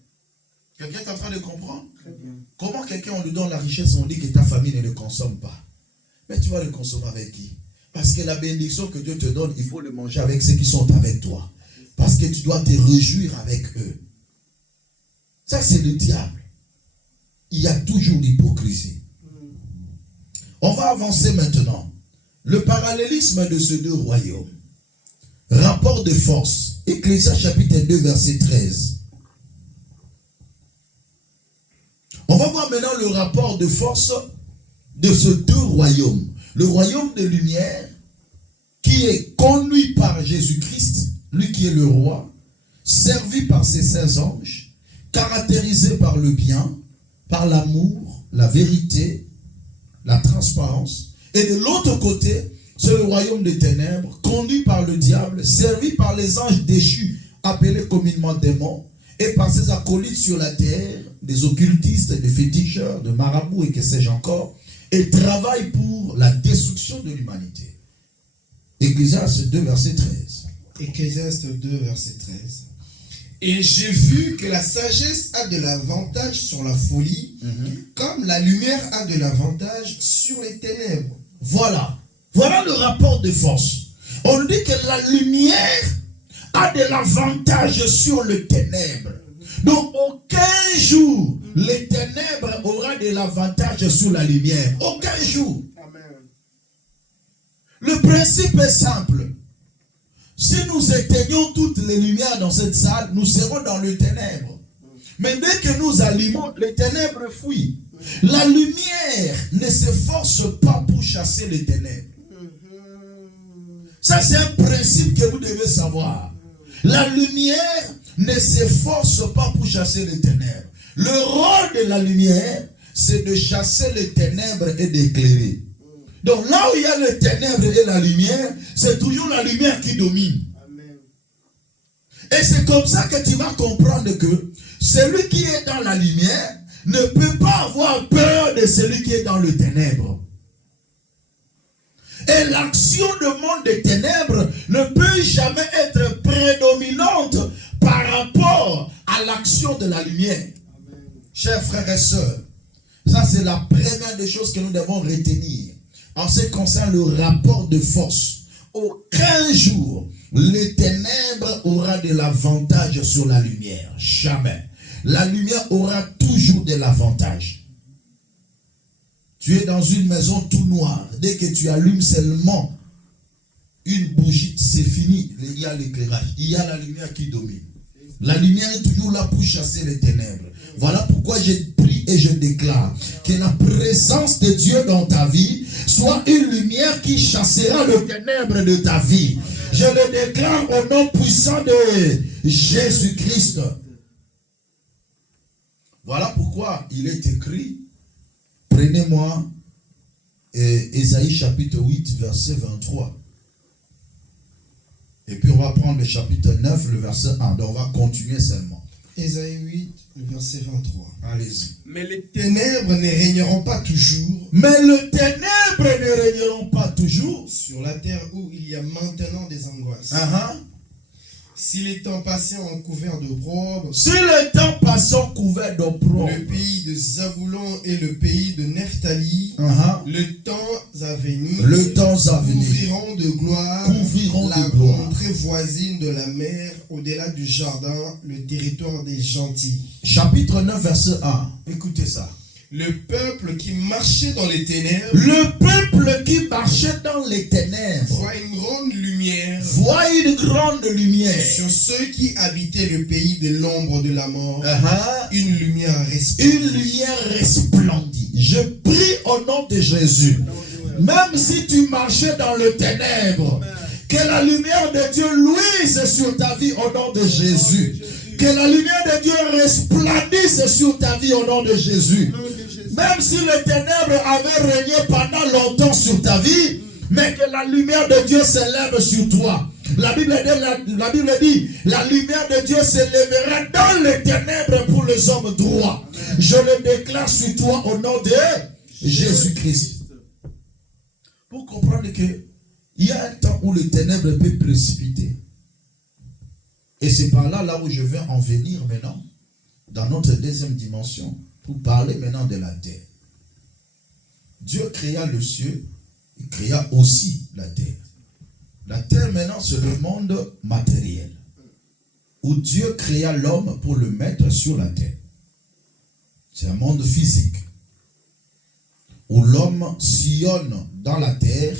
Quelqu'un est en train de comprendre? Très bien. Comment quelqu'un, on lui donne la richesse, on dit que ta famille ne le consomme pas. Mais tu vas le consommer avec qui? Parce que la bénédiction que Dieu te donne, il faut le manger avec ceux qui sont avec toi. Parce que tu dois te réjouir avec eux. Ça, c'est le diable. Il y a toujours l'hypocrisie. On va avancer maintenant. Le parallélisme de ces deux royaumes. Rapport de force. Ecclésiaste chapitre 2, verset 13. On va voir maintenant le rapport de force de ces deux royaumes. Le royaume de lumière, qui est conduit par Jésus-Christ, lui qui est le roi, servi par ses saints anges, caractérisé par le bien, par l'amour, la vérité, la transparence. Et de l'autre côté, c'est le royaume des ténèbres, conduit par le diable, servi par les anges déchus, appelés communément démons, et par ses acolytes sur la terre, des occultistes, des féticheurs, de marabouts et que sais-je encore, et travaille pour la destruction de l'humanité. Ecclésiaste 2, verset 13. Ecclésiaste 2, verset 13. Et j'ai vu que la sagesse a de l'avantage sur la folie, comme la lumière a de l'avantage sur les ténèbres. Voilà. Voilà le rapport de force. On dit que la lumière a de l'avantage sur les ténèbres. Donc, aucun jour, les ténèbres aura de l'avantage sur la lumière. Aucun jour. Amen. Le principe est simple. Si nous éteignons toutes les lumières dans cette salle, nous serons dans les ténèbres. Mais dès que nous allumons, les ténèbres fuient. La lumière ne s'efforce pas pour chasser les ténèbres. Ça, c'est un principe que vous devez savoir. La lumière ne s'efforce pas pour chasser les ténèbres. Le rôle de la lumière, c'est de chasser les ténèbres et d'éclairer. Donc là où il y a les ténèbres et la lumière, c'est toujours la lumière qui domine. Amen. Et c'est comme ça que tu vas comprendre que celui qui est dans la lumière ne peut pas avoir peur de celui qui est dans le ténèbre. Et l'action du monde des ténèbres ne peut jamais être prédominante par rapport à l'action de la lumière. Amen. Chers frères et sœurs, ça c'est la première des choses que nous devons retenir. En ce qui concerne le rapport de force, aucun jour, les ténèbres aura de l'avantage sur la lumière. Jamais. La lumière aura toujours de l'avantage. Tu es dans une maison tout noire. Dès que tu allumes seulement une bougie, c'est fini. Il y a l'éclairage. Il y a la lumière qui domine. La lumière est toujours là pour chasser les ténèbres. Voilà pourquoi je prie et je déclare que la présence de Dieu dans ta vie soit une lumière qui chassera les ténèbres de ta vie. Je le déclare au nom puissant de Jésus-Christ. Voilà pourquoi il est écrit, prenez-moi Ésaïe chapitre 8, verset 23. Et puis on va prendre le chapitre 9, le verset 1. Donc on va continuer seulement. Ésaïe 8, le verset 23. Allez-y. Mais les ténèbres ne régneront pas toujours. Mais les ténèbres ne régneront pas toujours. Sur la terre où il y a maintenant des angoisses. Si les temps passés ont couvert d'opprobre, Si les temps passants couverts d'opprobre, le pays de Zaboulon et le pays de Nephtali, le temps à venir, couvriront de gloire la contrée voisine de la mer, au-delà du jardin, le territoire des gentils. Chapitre 9, verset 1. Écoutez ça. Le peuple qui marchait dans les ténèbres, Le peuple qui marchait dans les ténèbres voit une grande lumière voit une grande lumière. sur ceux qui habitaient le pays de l'ombre de la mort. Une lumière resplendit. Une lumière resplendit. Je prie au nom de Jésus. Même si tu marchais dans le ténèbre, que la lumière de Dieu luise sur ta vie au nom de Jésus. Que la lumière de Dieu resplendisse sur ta vie au nom de Jésus. Même si les ténèbres avaient régné pendant longtemps sur ta vie, mais que la lumière de Dieu s'élève sur toi. La Bible dit, la lumière de Dieu s'élèvera dans les ténèbres pour les hommes droits. Je le déclare sur toi au nom de Jésus-Christ. Pour comprendre que il y a un temps où les ténèbres peuvent précipiter. Et c'est par là où je vais en venir maintenant, dans notre deuxième dimension, pour parler maintenant de la terre. Dieu créa le ciel, il créa aussi la terre. La terre maintenant, c'est le monde matériel, où Dieu créa l'homme pour le mettre sur la terre. C'est un monde physique, où l'homme sillonne dans la terre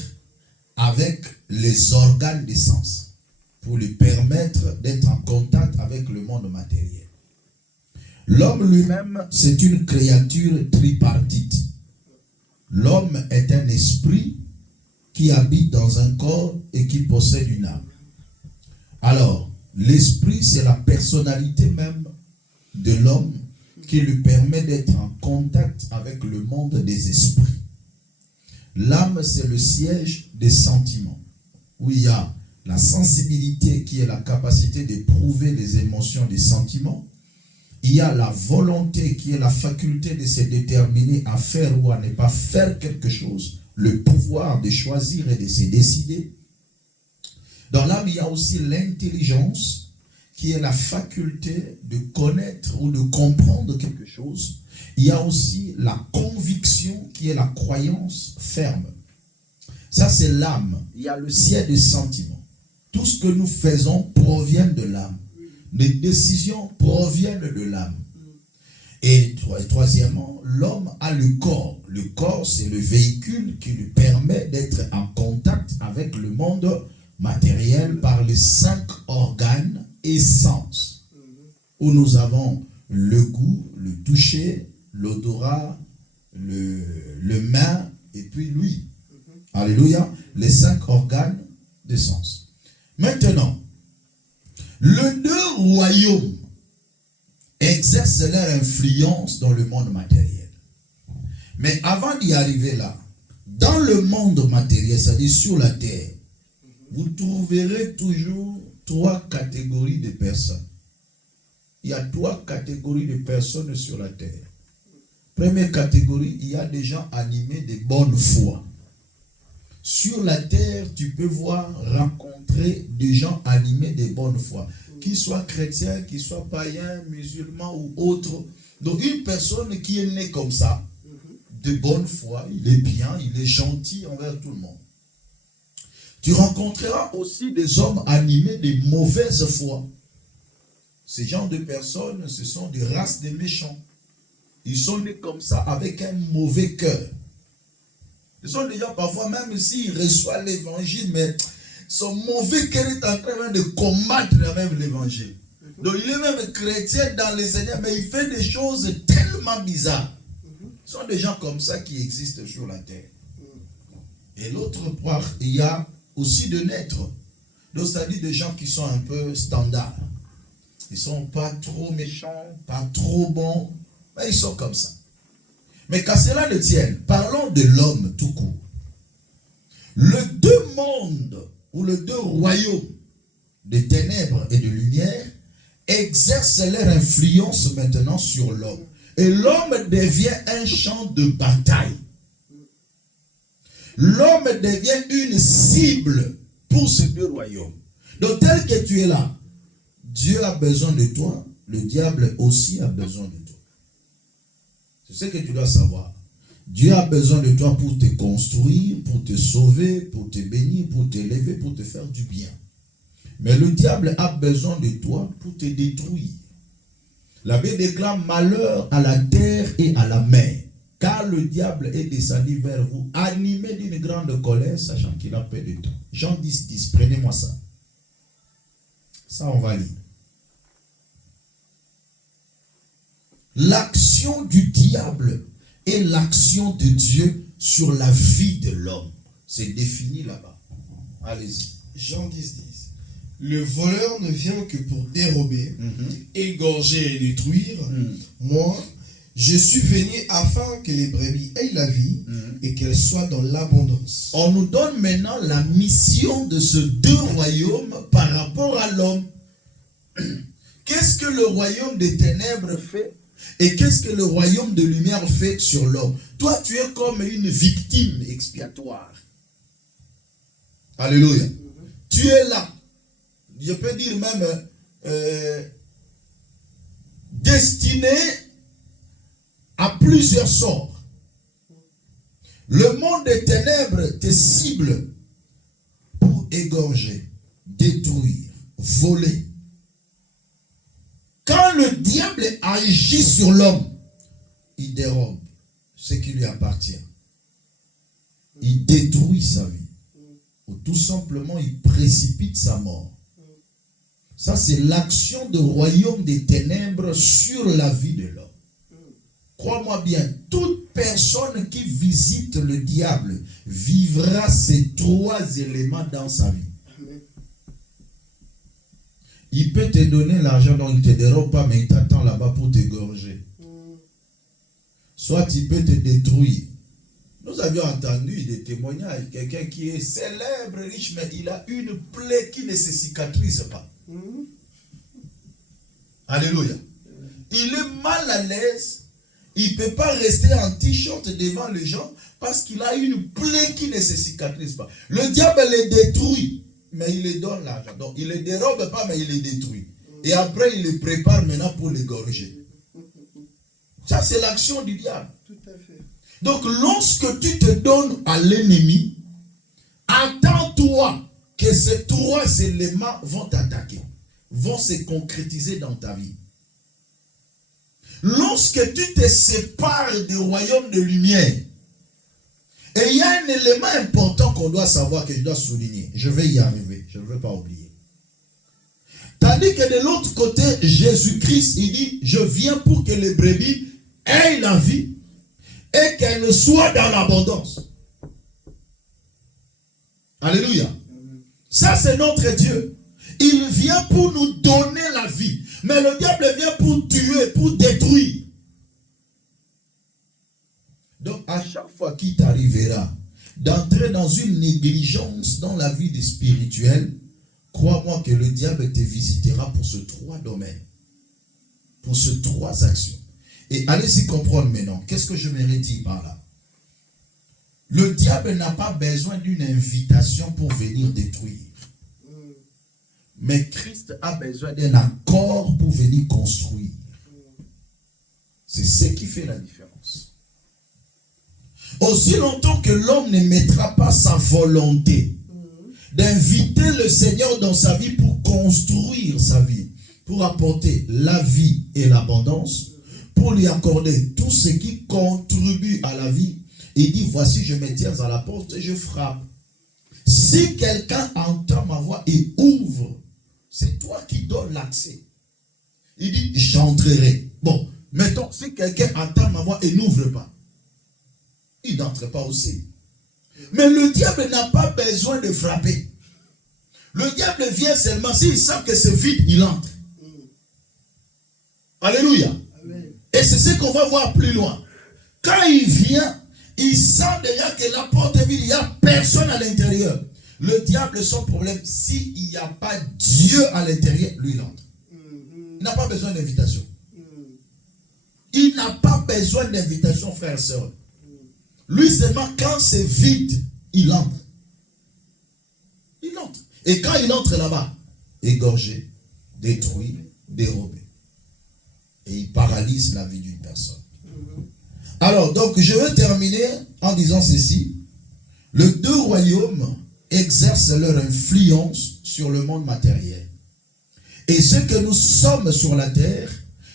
avec les organes des sens, pour lui permettre d'être en contact avec le monde matériel. L'homme lui-même, c'est une créature tripartite. L'homme est un esprit qui habite dans un corps et qui possède une âme. Alors, l'esprit, c'est la personnalité même de l'homme qui lui permet d'être en contact avec le monde des esprits. L'âme, c'est le siège des sentiments, où il y a la sensibilité qui est la capacité d'éprouver les émotions des sentiments. Il y a la volonté qui est la faculté de se déterminer à faire ou à ne pas faire quelque chose. Le pouvoir de choisir et de se décider. Dans l'âme, il y a aussi l'intelligence qui est la faculté de connaître ou de comprendre quelque chose. Il y a aussi la conviction qui est la croyance ferme. Ça, c'est l'âme. Il y a le ciel des sentiments. Tout ce que nous faisons provient de l'âme. Les décisions proviennent de l'âme. Et troisièmement, l'homme a le corps. Le corps, c'est le véhicule qui lui permet d'être en contact avec le monde matériel par les 5 organes et sens. Où nous avons le goût, le toucher, l'odorat, le main et puis l'ouïe. Alléluia. Les 5 organes des sens. Maintenant, les 2 royaumes exercent leur influence dans le monde matériel. Mais avant d'y arriver là, dans le monde matériel, c'est-à-dire sur la terre, vous trouverez toujours 3 catégories de personnes. Il y a 3 catégories de personnes sur la terre. Première catégorie, il y a des gens animés de bonne foi. Sur la terre, tu peux rencontrer des gens animés de bonne foi, qu'ils soient chrétiens, qu'ils soient païens, musulmans ou autres. Donc une personne qui est née comme ça, de bonne foi, il est bien, il est gentil envers tout le monde. Tu rencontreras aussi des hommes animés de mauvaise foi. Ces genres de personnes, ce sont des races de méchants. Ils sont nés comme ça avec un mauvais cœur. Ce sont des gens, parfois, même s'ils reçoivent l'évangile, mais son mauvais cœur est en train de combattre même l'évangile. Donc il est même chrétien dans les Seigneurs, mais il fait des choses tellement bizarres. Ce sont des gens comme ça qui existent sur la terre. Et l'autre part, il y a aussi de naître. Donc c'est-à-dire des gens qui sont un peu standards. Ils ne sont pas trop méchants, pas trop bons, mais ils sont comme ça. Mais qu'à cela ne tienne, parlons de l'homme tout court. Les 2 mondes, ou les 2 royaumes de ténèbres et de lumière, exercent leur influence maintenant sur l'homme. Et l'homme devient un champ de bataille. L'homme devient une cible pour ces 2 royaumes. Donc tel que tu es là, Dieu a besoin de toi, le diable aussi a besoin de toi. C'est ce que tu dois savoir. Dieu a besoin de toi pour te construire, pour te sauver, pour te bénir, pour t'élever, pour te faire du bien. Mais le diable a besoin de toi pour te détruire. La Bible déclare malheur à la terre et à la mer, car le diable est descendu vers vous, animé d'une grande colère, sachant qu'il a peur de toi. Jean 10, 10, prenez-moi ça. Ça, on va lire. L'action du diable et l'action de Dieu sur la vie de l'homme. C'est défini là-bas. Allez-y. Jean 10, 10. Le voleur ne vient que pour dérober, égorger et détruire. Moi, je suis venu afin que les brebis aient la vie et qu'elles soient dans l'abondance. On nous donne maintenant la mission de ce deux royaumes par rapport à l'homme. Qu'est-ce que le royaume des ténèbres fait et qu'est-ce que le royaume de lumière fait sur l'homme? Toi, tu es comme une victime expiatoire. Alléluia. Tu es là. Je peux dire même destiné à plusieurs sorts. Le monde des ténèbres te cible pour égorger, détruire, voler. Quand le diable agit sur l'homme, il dérobe ce qui lui appartient. Il détruit sa vie. Ou tout simplement, il précipite sa mort. Ça, c'est l'action du royaume des ténèbres sur la vie de l'homme. Crois-moi bien, toute personne qui visite le diable vivra ces trois éléments dans sa vie. Il peut te donner l'argent, donc il ne te dérobe pas, mais il t'attend là-bas pour t'égorger. Soit il peut te détruire. Nous avions entendu des témoignages, quelqu'un qui est célèbre, riche, mais il a une plaie qui ne se cicatrise pas. Alléluia. Il est mal à l'aise. Il ne peut pas rester en t-shirt devant les gens parce qu'il a une plaie qui ne se cicatrise pas. Le diable les détruit, mais il les donne l'argent. Donc il ne les dérobe pas, mais il les détruit. Et après, il les prépare maintenant pour l'égorger. Ça, c'est l'action du diable. Tout à fait. Donc, lorsque tu te donnes à l'ennemi, attends-toi que ces trois éléments vont t'attaquer, vont se concrétiser dans ta vie. Lorsque tu te sépares du royaume de lumière, et il y a un élément important qu'on doit savoir, que je dois souligner. Je vais y arriver, je ne veux pas oublier. Tandis que de l'autre côté, Jésus-Christ, il dit, je viens pour que les brebis aient la vie et qu'elles soient dans l'abondance. Alléluia. Ça, c'est notre Dieu. Il vient pour nous donner la vie. Mais le diable vient pour tuer, pour détruire. Donc, à chaque fois qu'il t'arrivera d'entrer dans une négligence dans la vie des spirituels, crois-moi que le diable te visitera pour ces trois domaines, pour ces trois actions. Et allez-y comprendre maintenant, qu'est-ce que je me dire par là? Le diable n'a pas besoin d'une invitation pour venir détruire. Mais Christ a besoin d'un accord pour venir construire. C'est ce qui fait la différence. Aussi longtemps que l'homme ne mettra pas sa volonté d'inviter le Seigneur dans sa vie pour construire sa vie, pour apporter la vie et l'abondance, pour lui accorder tout ce qui contribue à la vie, il dit, voici, je me tiens à la porte et je frappe. Si quelqu'un entend ma voix et ouvre, c'est toi qui donnes l'accès. Il dit, j'entrerai. Bon, mettons, si quelqu'un entend ma voix et n'ouvre pas, il n'entre pas aussi. Mais le diable n'a pas besoin de frapper. Le diable vient seulement, s'il sent que c'est vide, il entre. Alléluia. Amen. Et c'est ce qu'on va voir plus loin. Quand il vient, il sent déjà que la porte est vide, il n'y a personne à l'intérieur. Le diable, son problème, s'il n'y a pas Dieu à l'intérieur, lui, il entre. Il n'a pas besoin d'invitation. Il n'a pas besoin d'invitation, frère et sœur. Lui, seulement quand c'est vide, il entre. Il entre. Et quand il entre là-bas, égorger, détruit, dérobé. Et il paralyse la vie d'une personne. Alors, donc, je veux terminer en disant ceci. Les deux royaumes exercent leur influence sur le monde matériel. Et ce que nous sommes sur la terre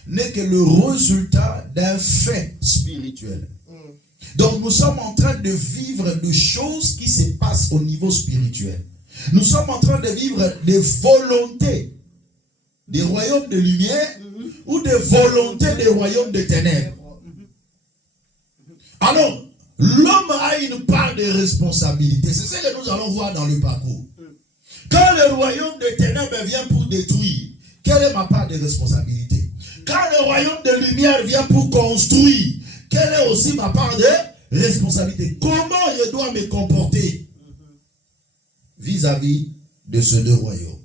n'est que le résultat d'un fait spirituel. Donc nous sommes en train de vivre des choses qui se passent au niveau spirituel. Nous sommes en train de vivre des volontés des royaumes de lumière ou des volontés des royaumes de ténèbres. Alors, l'homme a une part de responsabilité. C'est ce que nous allons voir dans le parcours. Quand le royaume de ténèbres vient pour détruire, quelle est ma part de responsabilité? Quand le royaume de lumière vient pour construire, quelle est aussi ma part de responsabilité? Comment je dois me comporter vis-à-vis de ces deux royaumes?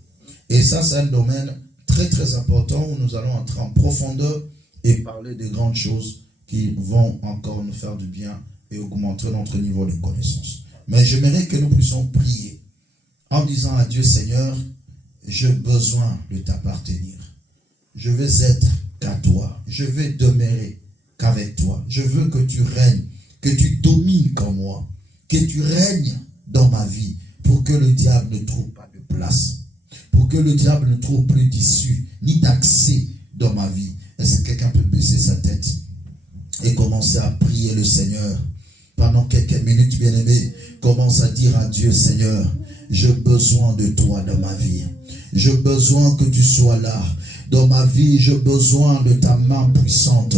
Et ça, c'est un domaine très très important où nous allons entrer en profondeur et parler de grandes choses qui vont encore nous faire du bien et augmenter notre niveau de connaissance. Mais j'aimerais que nous puissions prier en disant à Dieu, Seigneur, j'ai besoin de t'appartenir. Je veux être qu'à toi. Je veux demeurer qu'avec toi. Je veux que tu règnes, que tu domines comme moi, que tu règnes dans ma vie pour que le diable ne trouve pas de place, pour que le diable ne trouve plus d'issue ni d'accès dans ma vie. Est-ce que quelqu'un peut baisser sa tête et commencer à prier le Seigneur pendant quelques minutes, bien-aimés? Commence à dire à Dieu, Seigneur, j'ai besoin de toi dans ma vie. J'ai besoin que tu sois là. Dans ma vie, j'ai besoin de ta main puissante.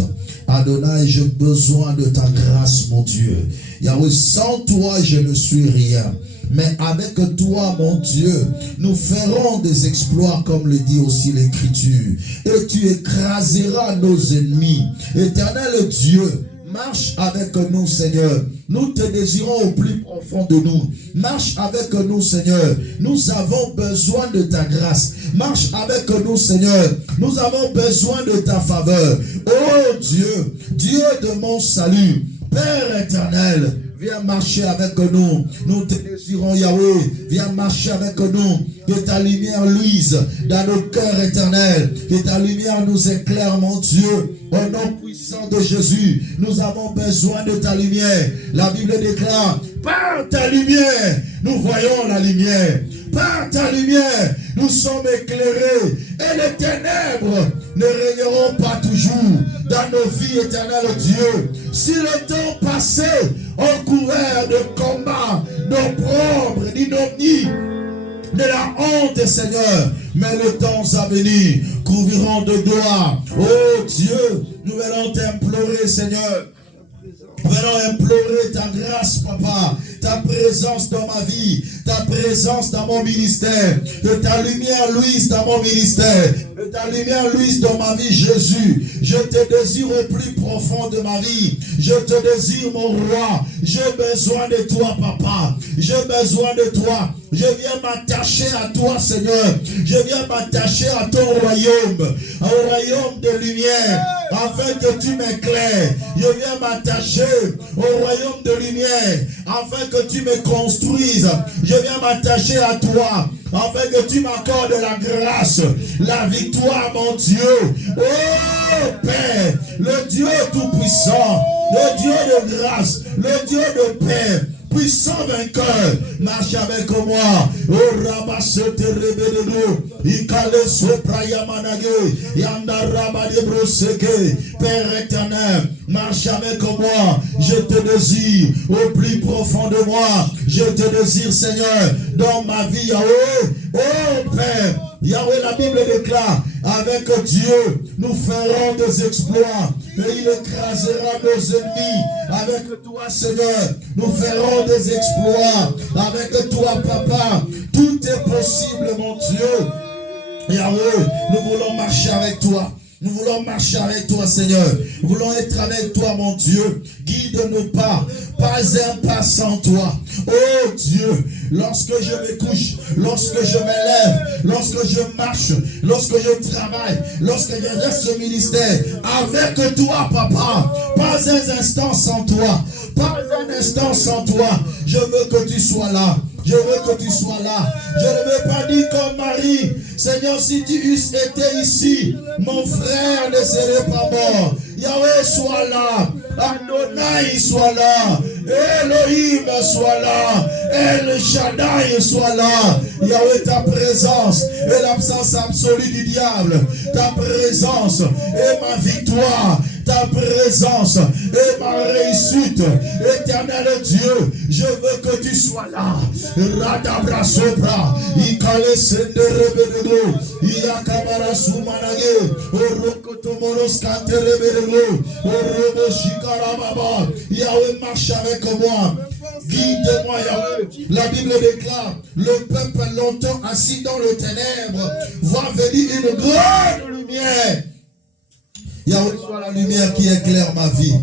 Adonai, j'ai besoin de ta grâce, mon Dieu. Yahweh, sans toi, je ne suis rien. Mais avec toi, mon Dieu, nous ferons des exploits, comme le dit aussi l'Écriture. Et tu écraseras nos ennemis. Éternel Dieu, marche avec nous, Seigneur. Nous te désirons au plus profond de nous. Marche avec nous, Seigneur. Nous avons besoin de ta grâce. Marche avec nous, Seigneur. Nous avons besoin de ta faveur. Oh Dieu, Dieu de mon salut, Père éternel, viens marcher avec nous. Nous te désirons, Yahweh. Viens marcher avec nous. Que ta lumière luise dans nos cœurs éternels. Que ta lumière nous éclaire, mon Dieu. Au nom puissant de Jésus, nous avons besoin de ta lumière. La Bible déclare, par ta lumière, nous voyons la lumière. Par ta lumière, nous sommes éclairés. Et les ténèbres ne régneront pas toujours dans nos vies éternelles, Dieu. Si le temps passé, ont couvert de combats, d'opprobre, d'ignominie, de la honte, Seigneur, mais le temps à venir couvriront de gloire. Oh Dieu, nous venons t'implorer, Seigneur. Nous venons implorer ta grâce, Papa, ta présence dans ma vie, ta présence dans mon ministère, que ta lumière luise dans mon ministère, que ta lumière luise dans ma vie, Jésus. Je te désire au plus profond de ma vie. Je te désire, mon roi. J'ai besoin de toi, Papa. J'ai besoin de toi. Je viens m'attacher à toi, Seigneur. Je viens m'attacher à ton royaume, au royaume de lumière, afin que tu m'éclaires. Je viens m'attacher au royaume de lumière, afin que tu me construises. Je viens m'attacher à toi, afin que tu m'accordes la grâce, la victoire, mon Dieu. Oh Père, le Dieu tout-puissant, le Dieu de grâce, le Dieu de paix, puissant vainqueur, marche avec moi. Oh Rabasete Rebedeno, Ikale Sopraya Manage, Yanda Rabade Broseke, Père éternel, marche avec moi. Je te désire au plus profond de moi. Je te désire, Seigneur, dans ma vie, Yahweh. Oh Père, Yahweh, la Bible déclare, avec Dieu, nous ferons des exploits et il écrasera nos ennemis. Avec toi, Seigneur, nous ferons des exploits. Avec toi, Papa, tout est possible, mon Dieu. Yahweh, nous voulons marcher avec toi. Nous voulons marcher avec toi, Seigneur. Nous voulons être avec toi, mon Dieu. Guide nos pas un pas sans toi. Oh Dieu, lorsque je me couche, lorsque je me lève, lorsque je marche, lorsque je travaille, lorsque je reste au ministère, avec toi, Papa, pas un instant sans toi. Pas un instant sans toi. Je veux que tu sois là. Je veux que tu sois là. Je ne veux pas dire comme Marie. Seigneur, si tu eusses été ici, mon frère ne serait pas mort. Yahweh soit là. Adonai soit là. Elohim soit là. El Shaddai soit là. Yahweh, ta présence est l'absence absolue du diable. Ta présence est ma victoire. Ta présence est ma réussite. Éternel Dieu, je veux que tu sois là. Radabra sopra. Ikale sende rebedego. Iyakamara sumanage. Orokotomoros kante rebedego. Orobo shikarababa. Yahweh, marche avec moi. Guide-moi, Yahweh. La Bible déclare, le peuple longtemps assis dans le ténèbre voit venir une grande lumière. Yahweh, sois la lumière qui éclaire ma vie.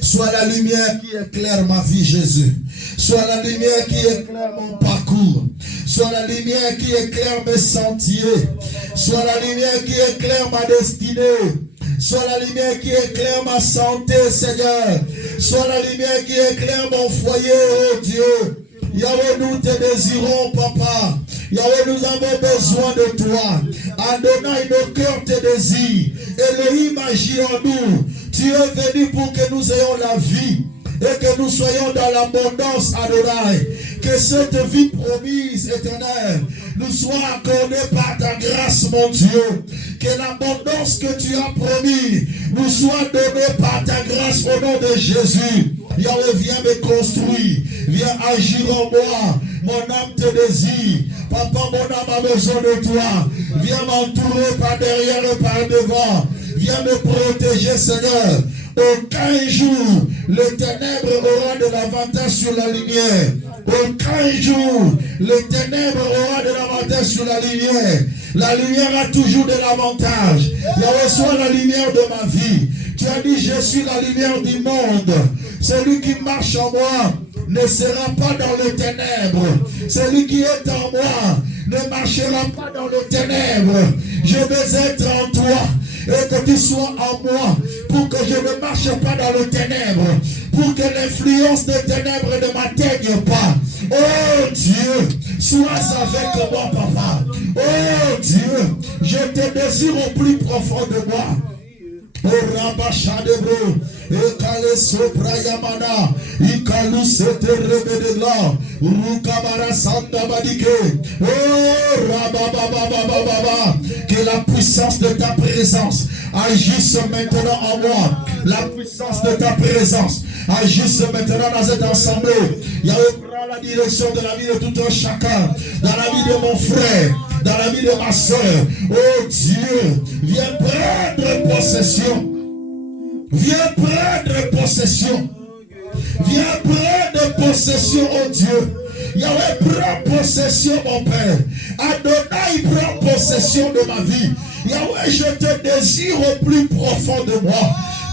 Sois la lumière qui éclaire ma vie, Jésus. Sois la lumière qui éclaire mon parcours. Sois la lumière qui éclaire mes sentiers. Sois la lumière qui éclaire ma destinée. Sois la lumière qui éclaire ma santé, Seigneur. Sois la lumière qui éclaire mon foyer, oh Dieu. Yahweh, nous te désirons, Papa. Yahweh, nous avons besoin de toi. Adonai, nos cœurs te désirent. Elohim, agis en nous. Tu es venu pour que nous ayons la vie et que nous soyons dans l'abondance, Adonai. Que cette vie promise, éternelle, nous soit accordée par ta grâce, mon Dieu. Que l'abondance que tu as promis nous soit donnée par ta grâce au nom de Jésus. Yahweh, viens me construire. Viens agir en moi. Mon âme te désire. Papa, mon âme a besoin de toi. Viens m'entourer par derrière et par devant. Viens me protéger, Seigneur. Aucun jour, le ténèbre aura de l'avantage sur la lumière. Aucun jour, le ténèbre aura de l'avantage sur la lumière. La lumière a toujours de l'avantage. Yahweh, sois la lumière de ma vie. Tu as dit, je suis la lumière du monde. Celui qui marche en moi ne sera pas dans les ténèbres. Celui qui est en moi ne marchera pas dans les ténèbres. Je veux être en toi et que tu sois en moi pour que je ne marche pas dans les ténèbres, pour que l'influence des ténèbres ne m'atteigne pas. Oh Dieu, sois avec moi, Papa. Oh Dieu, je te désire au plus profond de moi. Oh Rabashadebro, Ekale Sopra Yamana, Ikalu Sete Rebedela, Rukabara Santa Badike, oh Rababababababa, que la puissance de ta présence agisse maintenant en moi. La puissance de ta présence agisse maintenant dans cette assemblée. Yahweh, prend la direction de la vie de tout un chacun, dans la vie de mon frère, dans la vie de ma soeur. Oh Dieu, viens prendre possession. Viens prendre possession. Viens prendre possession, oh Dieu. Yahweh, prends possession, mon Père. Adonai, prends possession de ma vie. Yahweh, je te désire au plus profond de moi.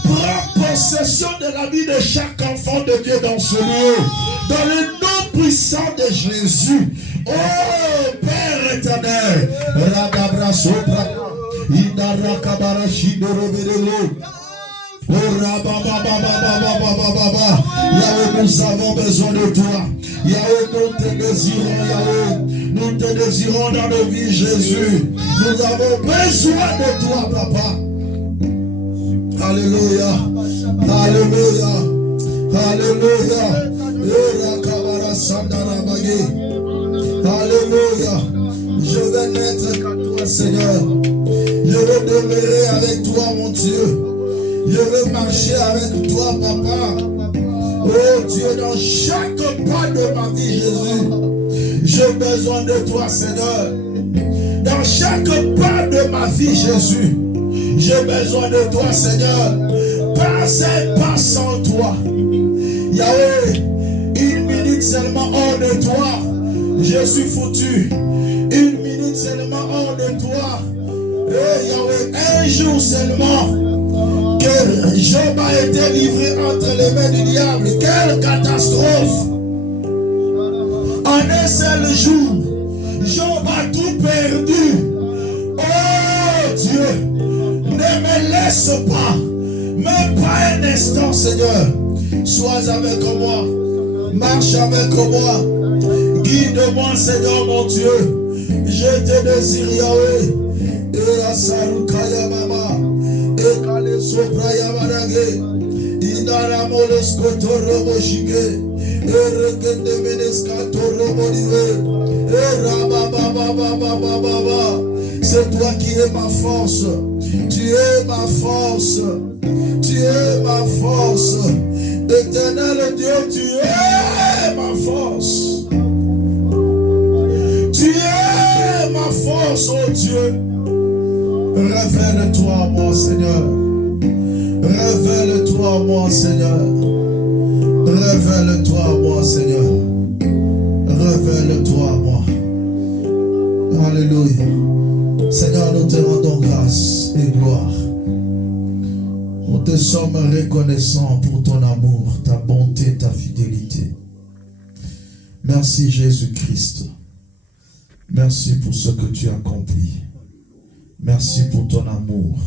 Prends possession de la vie de chaque enfant de Dieu dans ce lieu. Dans le nom puissant de Jésus. Oh Père éternel. Radabra sopra. Indara kabara shidorobedelo. Oh Rababababababababa. Yahweh, nous avons besoin de toi. Yahweh, nous te désirons, Yahweh. Nous te désirons dans nos vies, Jésus. Nous avons besoin de toi, Papa. Alléluia. Alléluia. Alléluia. Alléluia. Je vais n'être qu'à toi, Seigneur. Je veux demeurer avec toi, mon Dieu. Je veux marcher avec toi, Papa. Oh Dieu, dans chaque pas de ma vie, Jésus, j'ai besoin de toi, Seigneur. Dans chaque pas de ma vie, Jésus, j'ai besoin de toi, Seigneur. Pas un pas sans toi. Yahweh, une minute seulement hors de toi, je suis foutu. Une minute seulement hors de toi. Et Yahweh, un jour seulement que Job a été livré entre les mains du diable. Quelle catastrophe! En un seul jour, Job a tout perdu. Oh Dieu, ne me laisse pas, même pas un instant, Seigneur. Sois avec moi, marche avec moi, qui de moi, Seigneur mon Dieu, je te désire, Yahweh. Et à Sarukaya Mama, et Kale Sopraya Marage, Inara Molesko Toro Moshike, et Rekende Meneska Toro Moriwe, et Rabababababababa. C'est toi qui es ma force, tu es ma force, tu es ma force. Éternel Dieu, tu es ma force. Tu es ma force, oh Dieu. Révèle-toi à moi, Seigneur. Révèle-toi à moi, Seigneur. Révèle-toi à moi, Seigneur. Révèle-toi à moi. Alléluia. Seigneur, nous te rendons grâce et gloire. Nous te sommes reconnaissants pour ton amour, ta bonté, ta fidélité. Merci Jésus-Christ. Merci pour ce que tu as accompli. Merci pour ton amour.